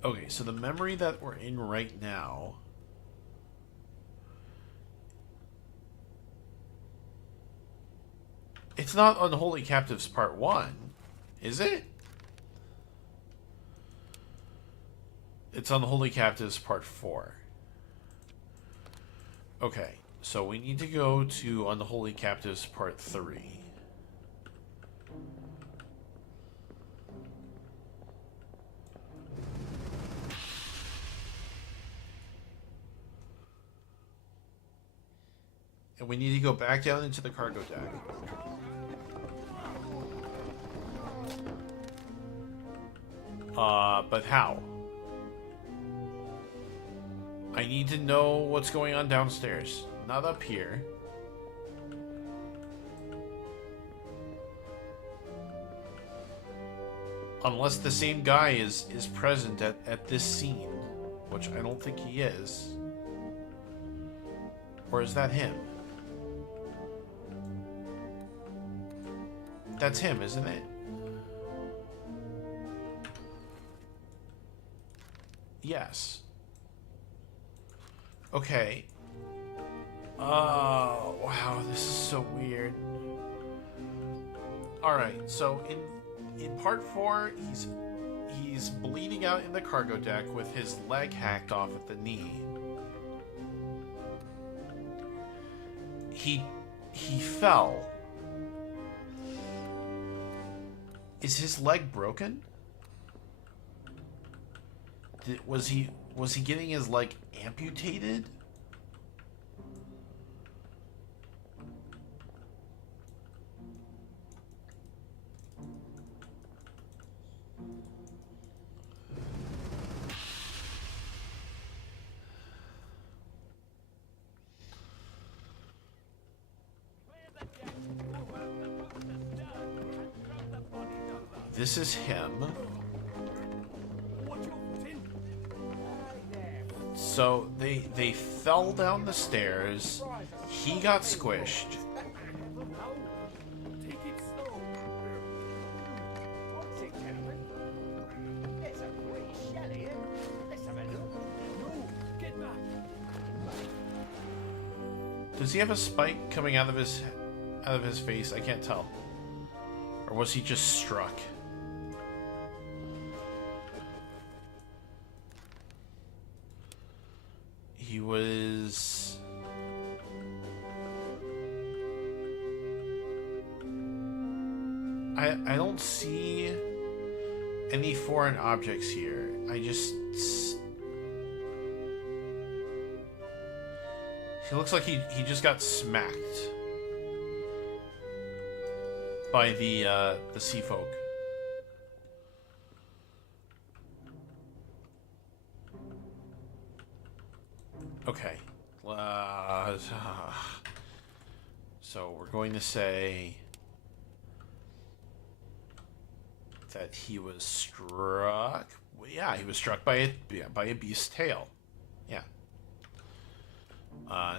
Okay, so the memory that we're in right now... It's not Unholy Captives Part 1, is it? It's Unholy Captives Part 4. Okay, so we need to go to Unholy Captives Part 3. And we need to go back down into the cargo deck. But how? I need to know what's going on downstairs, not up here. Unless the same guy is present at this scene, which I don't think he is. Or is that him? That's him, isn't it? Yes. Okay. Oh, wow, this is so weird. Alright, so in part 4, he's bleeding out in the cargo deck with his leg hacked off at the knee. He fell. Is his leg broken? Was he getting his leg amputated? This is him. So they fell down the stairs. He got squished. Take it slow. What's it, gentlemen? It's a pretty shell here. Let's have a look. No, get back. Does he have a spike coming out of his face? I can't tell. Or was he just struck? He was... I don't see any foreign objects here. I just... He looks like he just got smacked by the sea folk. Okay. So we're going to say that he was struck. Well, yeah, he was struck by a beast's tail. Yeah.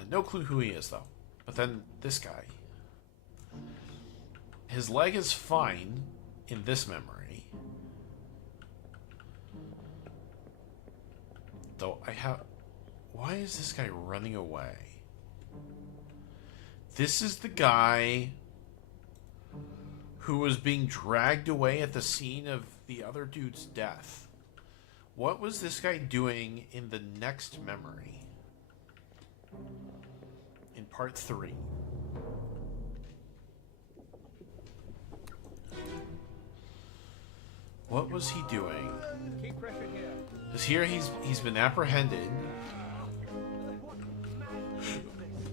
No clue who he is though. But then this guy. His leg is fine in this memory. Though I have... Why is this guy running away? This is the guy who was being dragged away at the scene of the other dude's death. What was this guy doing in the next memory? In part 3. What was he doing? Keep pressure here. Because here he's been apprehended. What madness is this?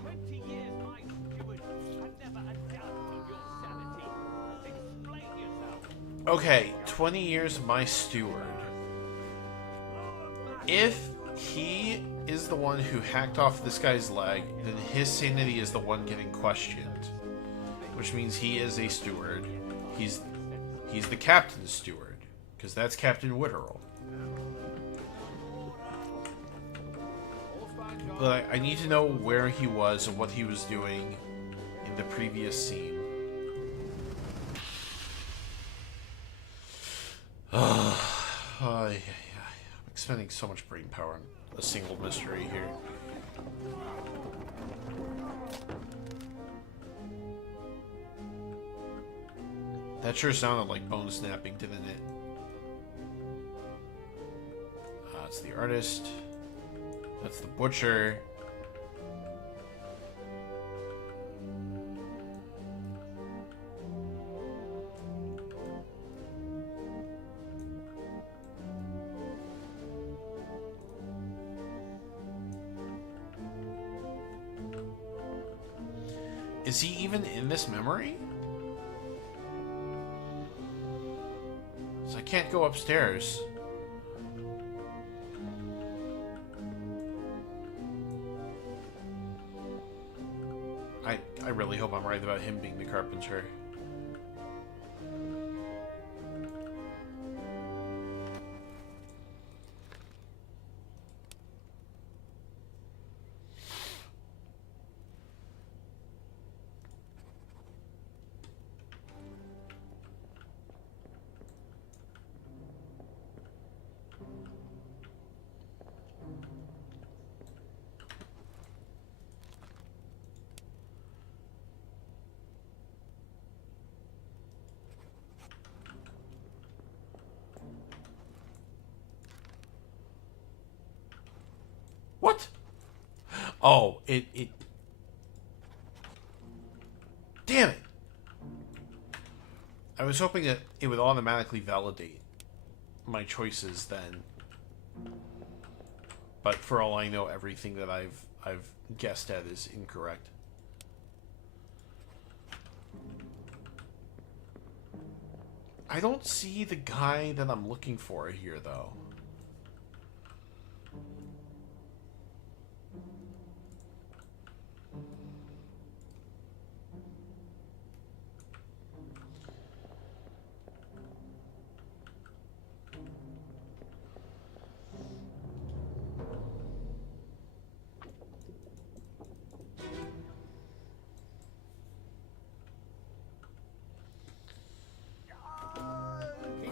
20 years my steward had never a doubt on your sanity. Explain yourself. Okay, 20 years my steward. If he is the one who hacked off this guy's leg, then his sanity is the one getting questioned. Which means he is a steward. He's the captain's steward. Because that's Captain Witterell. But I need to know where he was and what he was doing in the previous scene. I'm expending so much brain power on a single mystery here. That sure sounded like bone snapping, didn't it? It's the artist. That's the butcher. Is he even in this memory? So I can't go upstairs. I really hope I'm right about him being the carpenter. Oh, it... Damn it! I was hoping that it would automatically validate my choices then. But for all I know, everything that I've guessed at is incorrect. I don't see the guy that I'm looking for here, though.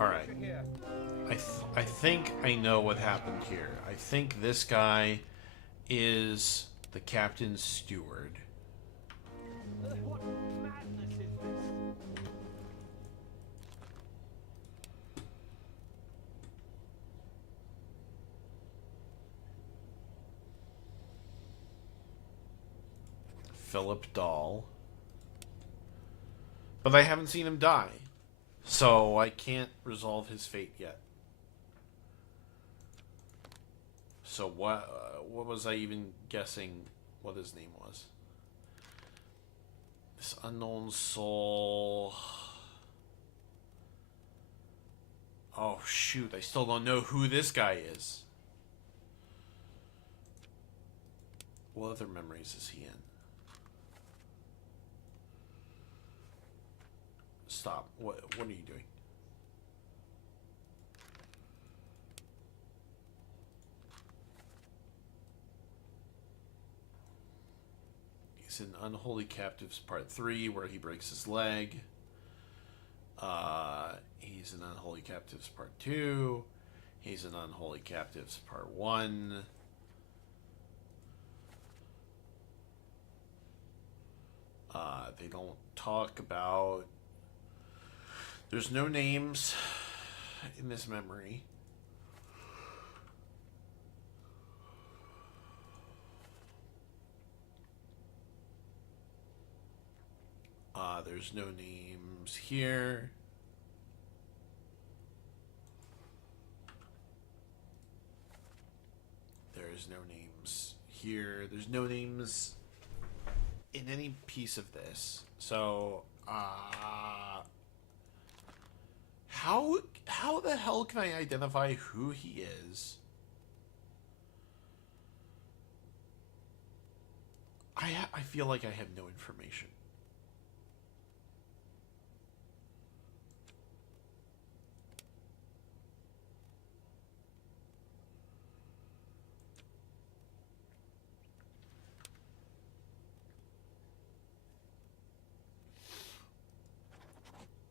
Alright. I think I know what happened here. I think this guy is the captain's steward. What madness is this? Philip Dahl. But I haven't seen him die. So I can't resolve his fate yet. So what was I even guessing what his name was? This unknown soul. Oh shoot, I still don't know who this guy is. What other memories is he in? Stop. What are you doing? He's in Unholy Captives Part 3, where he breaks his leg. He's in Unholy Captives Part 2. He's in Unholy Captives Part 1. They don't talk about... There's no names in this memory. There's no names here. There's no names here. There's no names in any piece of this. So, how the hell can I identify who he is? I feel like I have no information.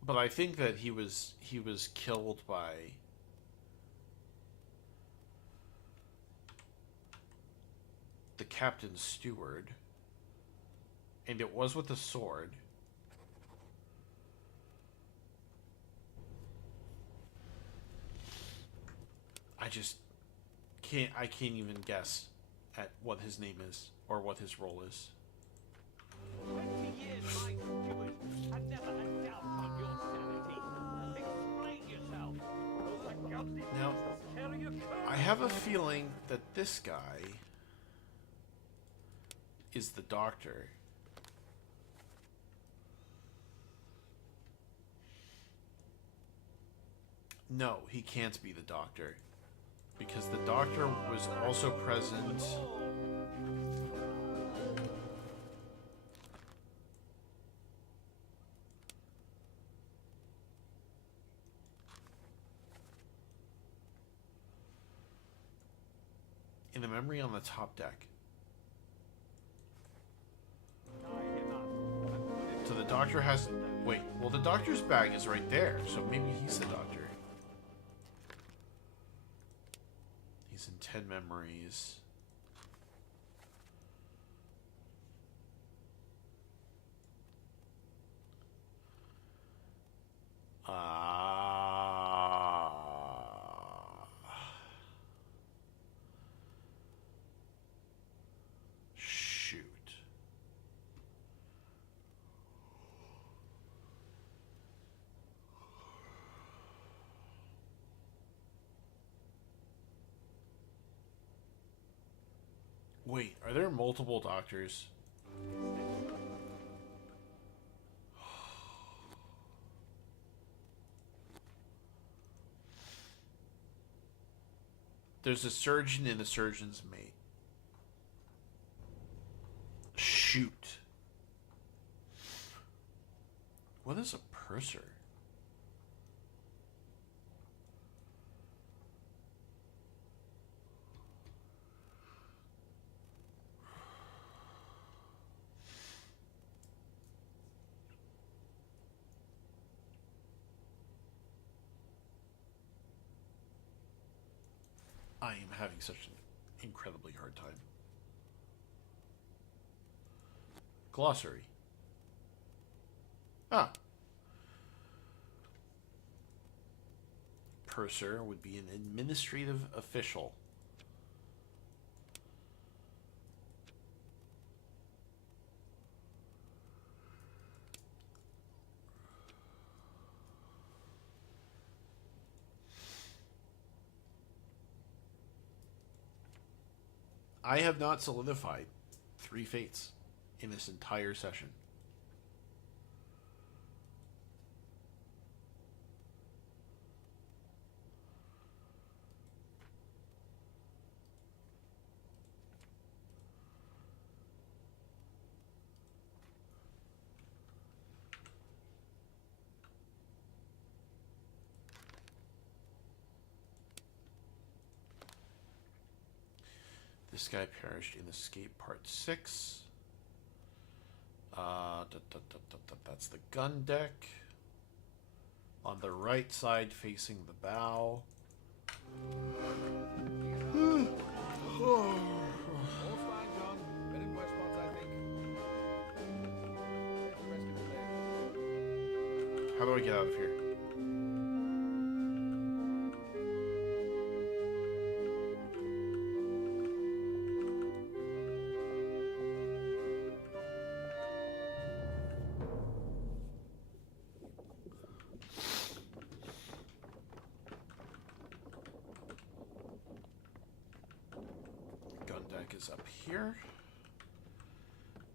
But I think that he was killed by the captain's steward, and it was with a sword. I can't even guess at what his name is or what his role is. 20 years my steward, and never a doubt on your sanity. Explain yourself. Those are guilty Now, bastards carry a curse. I have a feeling that this guy is the doctor. No, he can't be the doctor. Because the doctor was also present. In the memory on the top deck. So the doctor has... Wait, well the doctor's bag is right there, so maybe he's the doctor. He's in 10 memories. Wait, are there multiple doctors? There's a surgeon and a surgeon's mate. Shoot. What is a purser? I am having such an incredibly hard time. Glossary. Ah. Purser would be an administrative official. I have not solidified 3 fates in this entire session. This guy perished in Escape Part 6. That's the gun deck. On the right side, facing the bow. All's fine, John. Been in worse spots, I think. Get the rest of the day. How do I get out of here? Is up here.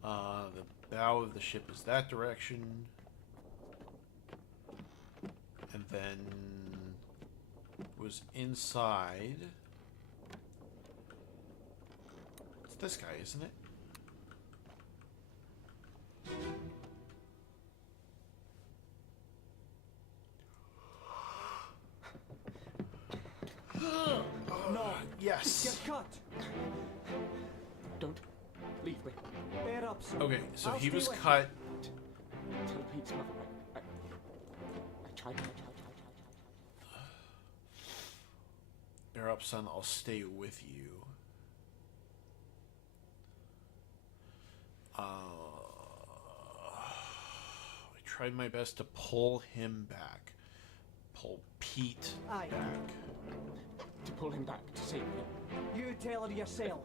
The bow of the ship is that direction. And then was inside. It's this guy, isn't it? No. Yes. Get cut. Don't leave me. Bear up, son. Okay, so I'll he stay was with cut. Tell Pete's mother. I tried. Bear up, son. I'll stay with you. I tried my best to pull him back. Pull Pete Aye. back. To pull him back to save me. You tell her yourself.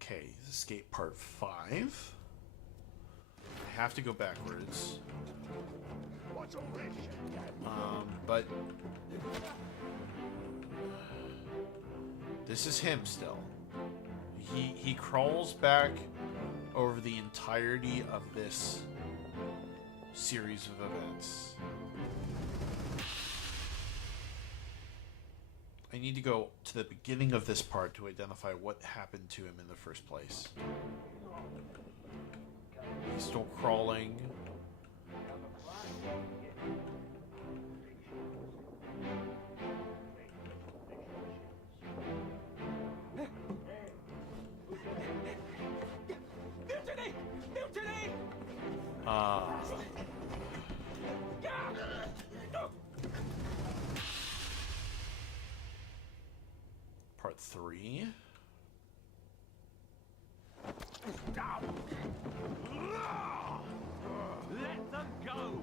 Okay, Escape Part 5. I have to go backwards. But this is him still. He crawls back over the entirety of this series of events. I need to go to the beginning of this part to identify what happened to him in the first place. He's still crawling. Mutiny! Mutiny! Part 3. Let them go!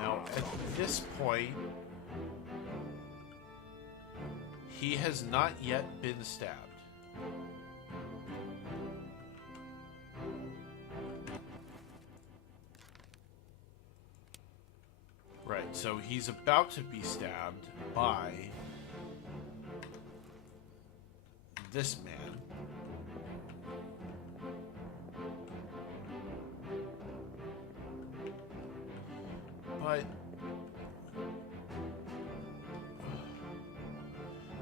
Now, at this point, he has not yet been stabbed. Right. So he's about to be stabbed by this man. But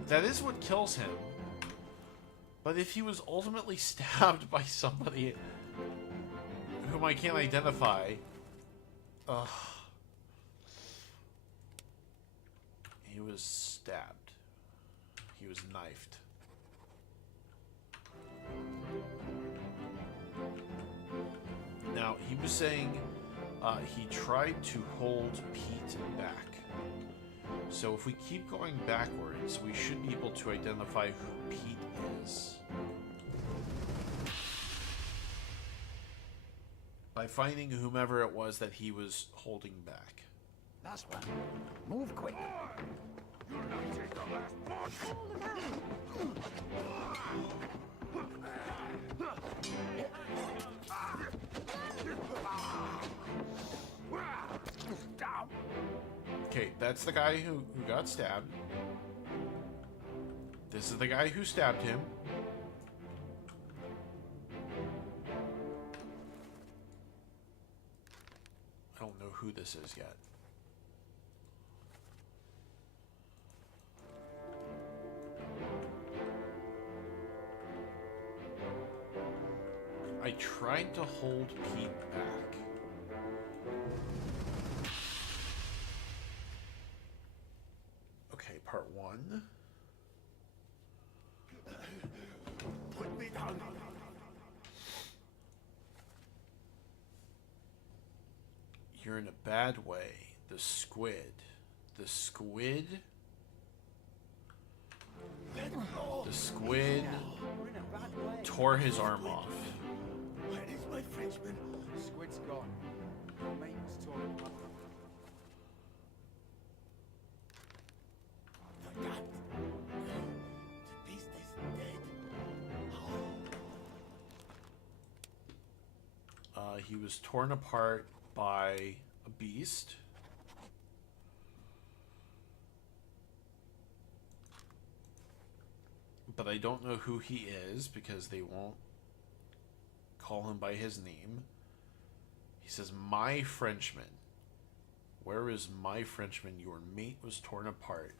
that is what kills him. But if he was ultimately stabbed by somebody whom I can't identify, he was stabbed. He was knifed. Now, he was saying he tried to hold Pete back. So if we keep going backwards, we should be able to identify who Pete is. By finding whomever it was that he was holding back. Last one. Move quick. Okay, that's the guy who got stabbed. This is the guy who stabbed him. I don't know who this is yet. I tried to hold Pete back. Okay, part one. Put me down. You're in a bad way. The squid. The squid. The squid tore his arm off. Where is my Frenchman? Squid's gone. Your mate was torn apart. Forgot. The beast is dead. He was torn apart by a beast. But I don't know who he is because they won't call him by his name. He says, "My Frenchman. Where is my Frenchman? Your mate was torn apart."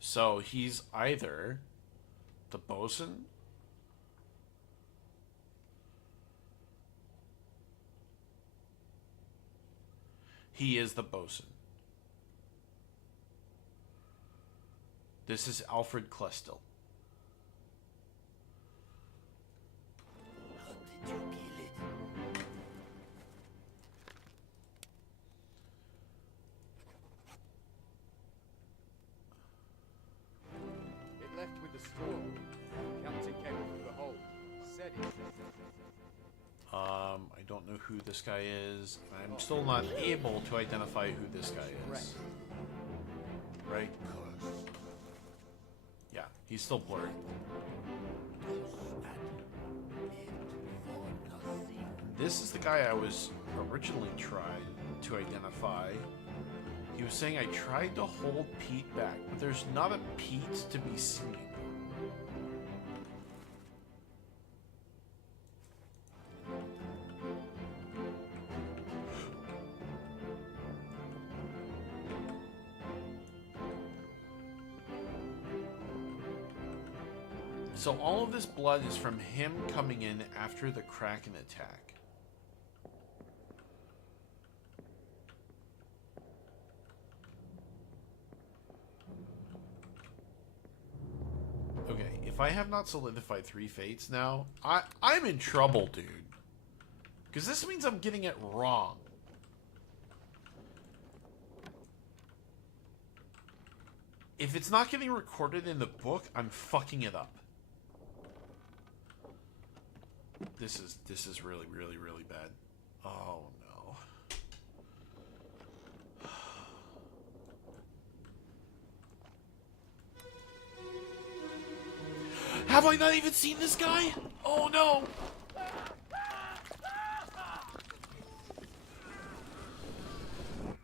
So he's either the bosun, he is the bosun. This is Alfred Klestil. How did you kill it? It left with the storm. Captain came up through the hole. Said it. I don't know who this guy is. I'm still not able to identify who this guy is. Right? Yeah, he's still blurred. This is the guy I was originally trying to identify. He was saying I tried to hold Pete back, but there's not a Pete to be seen. So all of this blood is from him coming in after the Kraken attack. Okay, if I have not solidified 3 fates now, I'm in trouble, dude. Because this means I'm getting it wrong. If it's not getting recorded in the book, I'm fucking it up. This is really, really, really bad. Oh no. Have I not even seen this guy? Oh no!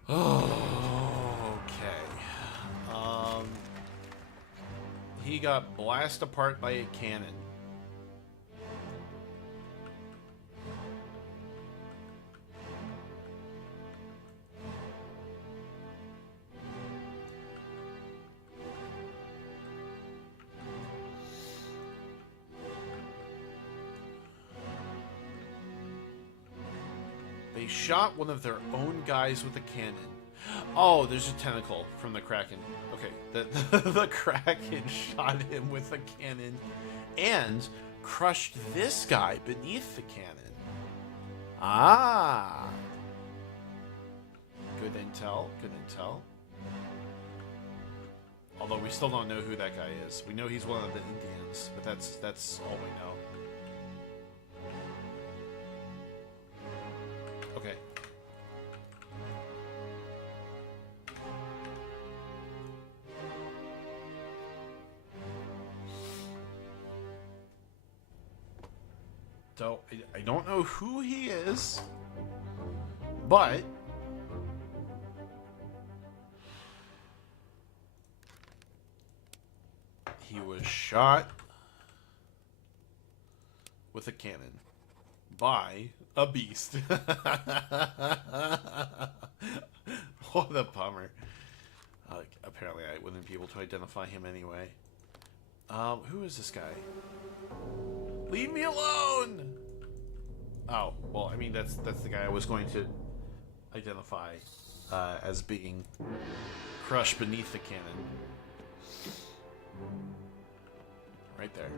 Oh, okay. He got blasted apart by a cannon. They shot one of their own guys with a cannon. Oh, there's a tentacle from the Kraken. Okay, the Kraken shot him with a cannon and crushed this guy beneath the cannon. Ah. Good intel, good intel. Although we still don't know who that guy is. We know he's one of the Indians, but that's all we know. Okay. So, I don't know who he is, but he was shot with a cannon by a beast. What a bummer. Apparently I wouldn't be able to identify him anyway. Who is this guy? Leave me alone! Oh, well, I mean, that's the guy I was going to identify as being crushed beneath the cannon. Right there.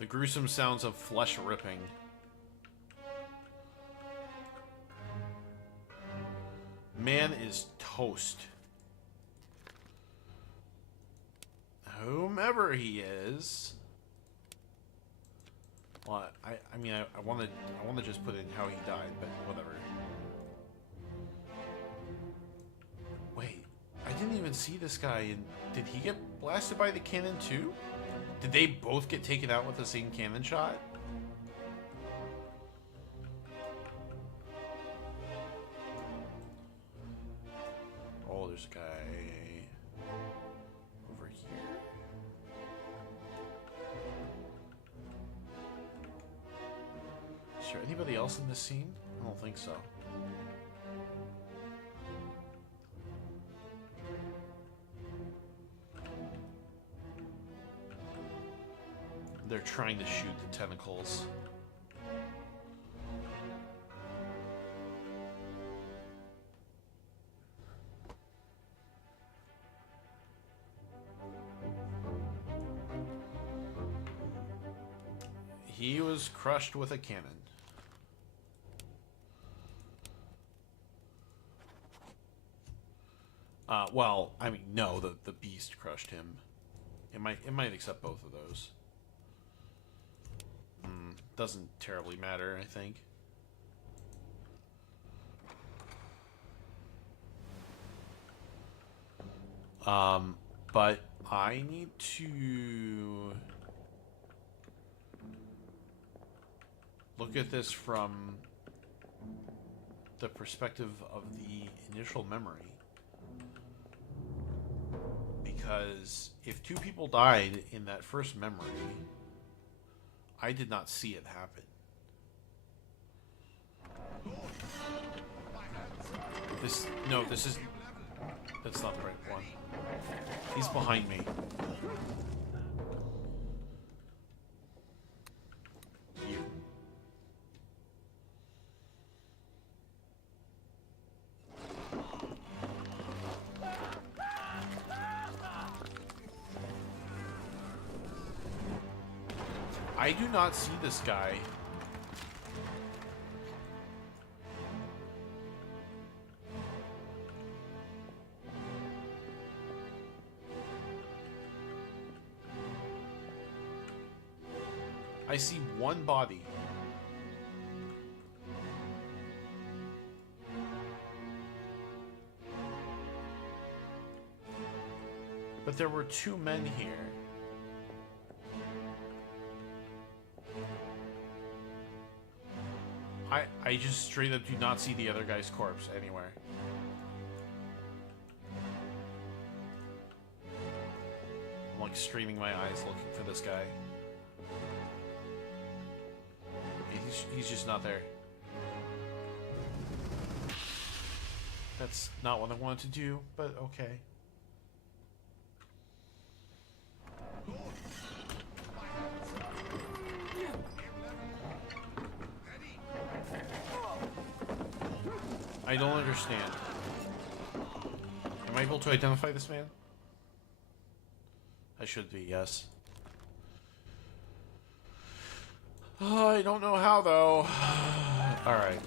The gruesome sounds of flesh ripping. Man is toast. Whomever he is. Well, I mean, I want to just put in how he died, but whatever. Wait, I didn't even see this guy. Did he get blasted by the cannon too? Did they both get taken out with the same cannon shot? Oh, there's a guy over here. Is there anybody else in this scene? I don't think so. They're trying to shoot the tentacles. He was crushed with a cannon. Well, I mean, no, the beast crushed him. It might accept both of those. Doesn't terribly matter, I think. But I need to look at this from the perspective of the initial memory. Because if two people died in that first memory, I did not see it happen. That's not the right one. He's behind me. You. I do not see this guy. I see one body. But there were two men here. I just straight up do not see the other guy's corpse anywhere. I'm like straining my eyes looking for this guy. He's just not there. That's not what I wanted to do, but okay. I don't understand. Am I able to identify this man? I should be, yes. Oh, I don't know how, though. Alright.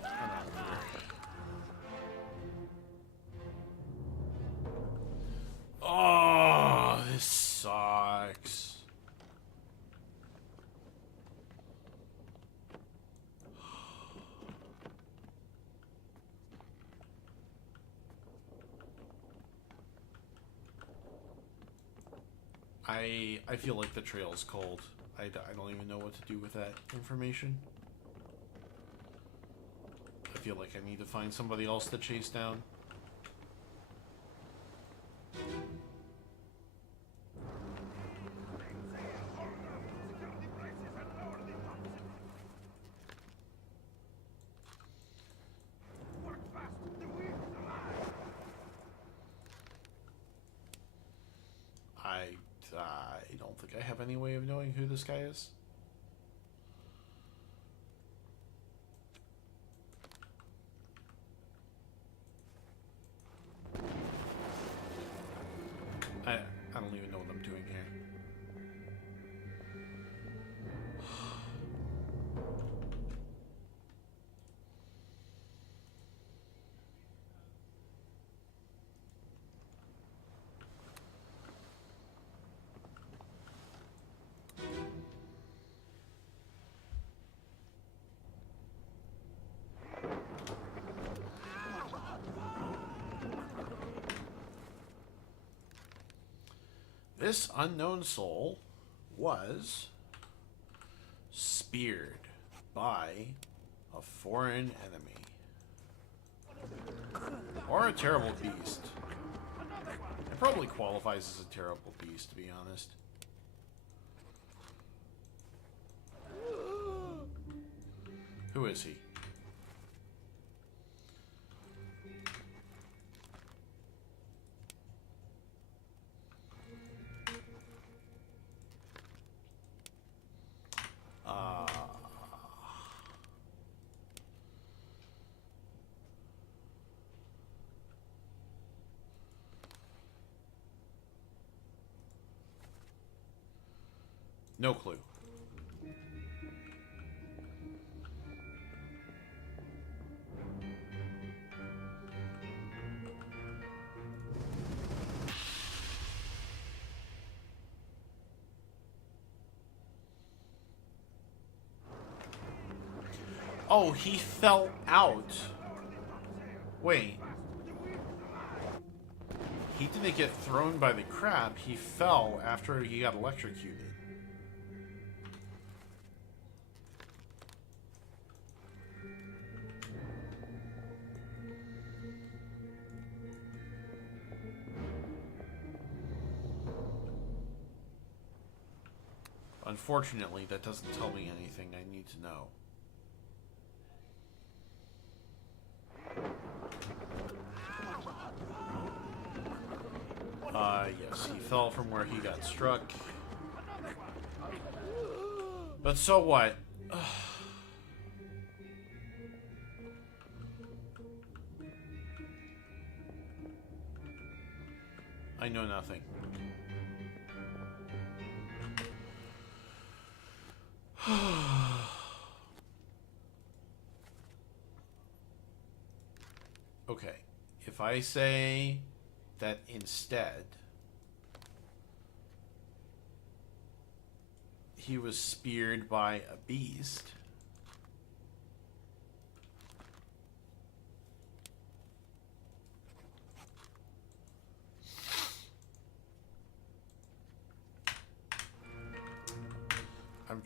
Oh, this sucks. I feel like the trail's cold. I don't even know what to do with that information. I feel like I need to find somebody else to chase down. I don't think I have any way of knowing who this guy is. I don't even know what I'm doing here. This unknown soul was speared by a foreign enemy. Or a terrible beast. It probably qualifies as a terrible beast, to be honest. Who is he? No clue. Oh, he fell out. Wait. He didn't get thrown by the crab. He fell after he got electrocuted. Unfortunately, that doesn't tell me anything I need to know. Yes, he fell from where he got struck. But so what? I know nothing. Okay, if I say that instead he was speared by a beast. I'm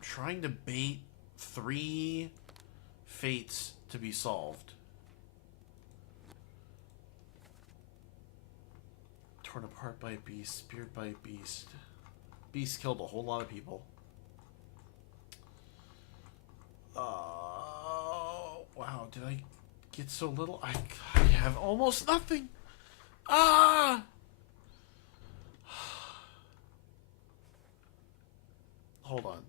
trying to bait 3 fates to be solved. Torn apart by a beast, speared by a beast. Beast killed a whole lot of people. Wow, did I get so little? I have almost nothing. Ah! Hold on.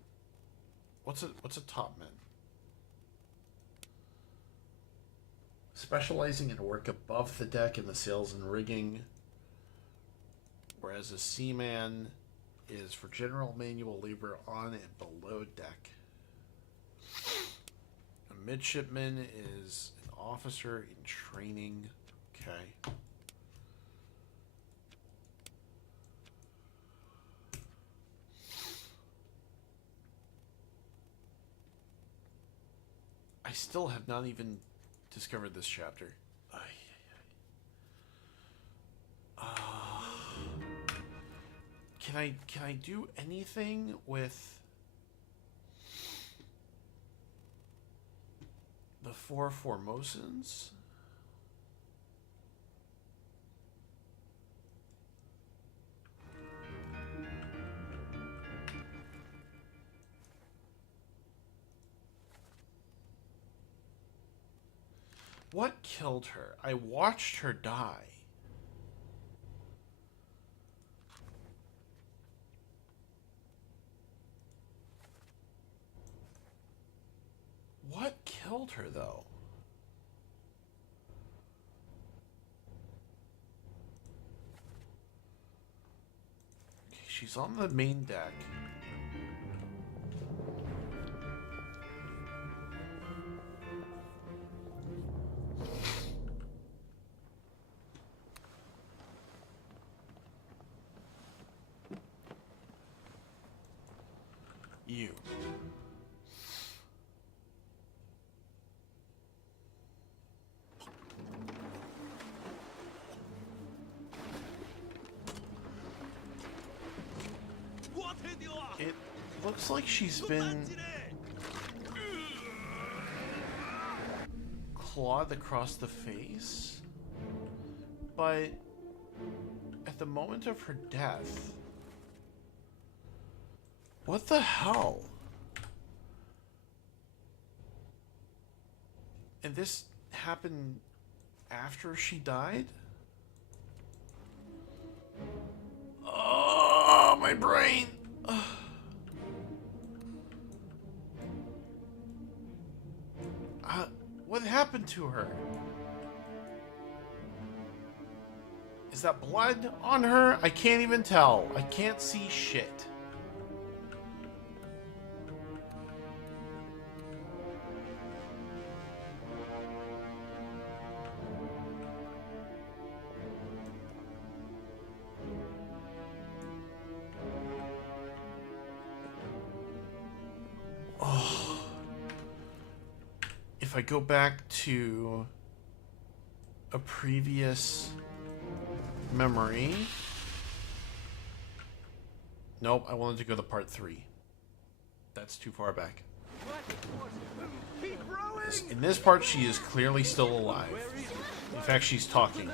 What's a topman? Specializing in work above the deck in the sails and rigging, whereas a seaman is for general manual labor on and below deck. A midshipman is an officer in training. Okay. I still have not even discovered this chapter. Can I do anything with the 4 Formosans? What killed her? I watched her die. What killed her, though? Okay, she's on the main deck. You. It looks like she's been clawed across the face, but at the moment of her death, what the hell? And this happened after she died? Oh, my brain! What happened to her? Is that blood on her? I can't even tell. I can't see shit. If I go back to a previous memory. Nope, I wanted to go to part 3. That's too far back. Keep rowing! In this part, she is clearly still alive. In fact, she's talking.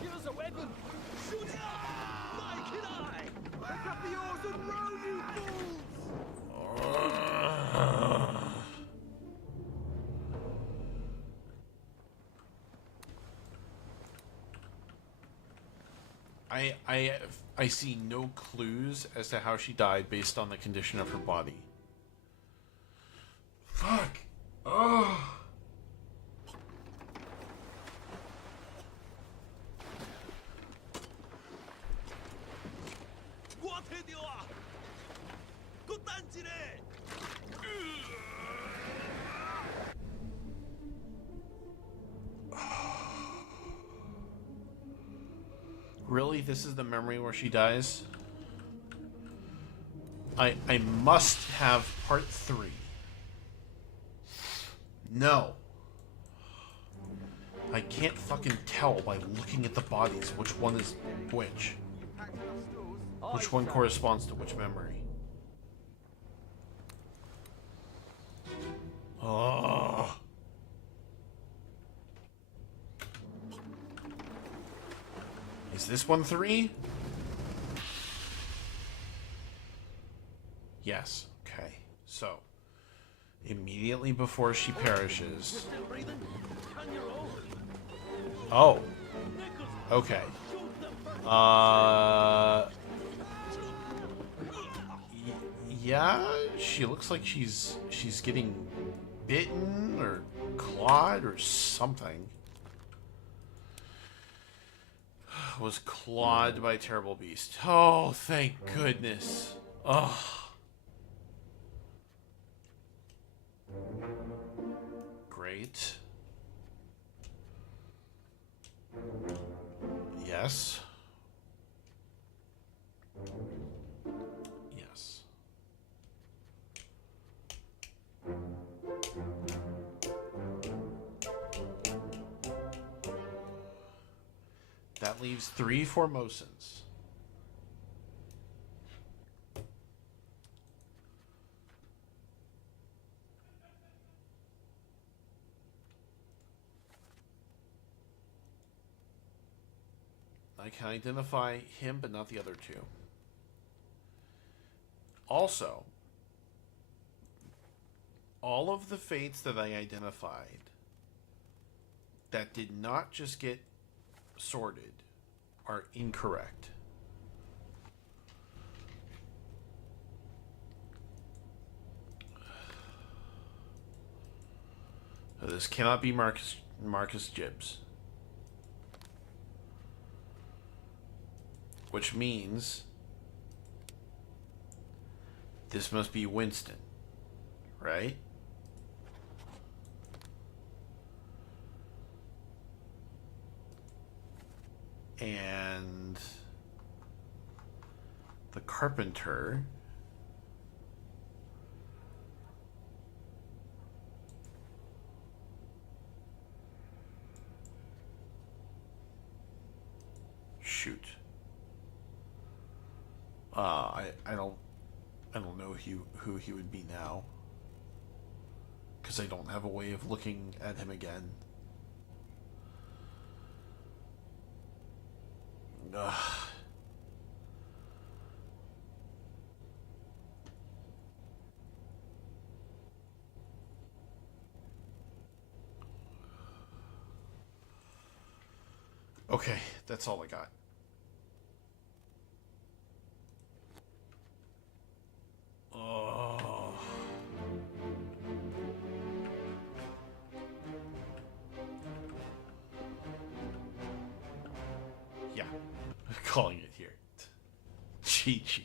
Give us a weapon! Shoot it! Mike and I! Pick up the oars and row, you fools! I see no clues as to how she died based on the condition of her body. Fuck. Oh. Really? This is the memory where she dies? I must have part 3. No. I can't fucking tell by looking at the bodies which one is which. You packed enough stores? Which one corresponds to which memory. Oh. Is this one 3? Yes. Okay. So, immediately before she perishes. Still breathing? Can you roll? Oh. Nichols, Okay. shoot them first. Yeah, she looks like she's getting bitten or clawed or something. Was clawed by a terrible beast. Oh, thank goodness. Oh. Great. Yes. Yes. That leaves 3 Formosans. I can identify him, but not the other 2. Also, all of the fates that I identified that did not just get sorted are incorrect. This cannot be Marcus Gibbs. Which means this must be Winston, right? And the carpenter shoot. I don't know who he would be now, because I don't have a way of looking at him again. Ugh. Okay, that's all I got. Oh. Yeah, calling it here. GG.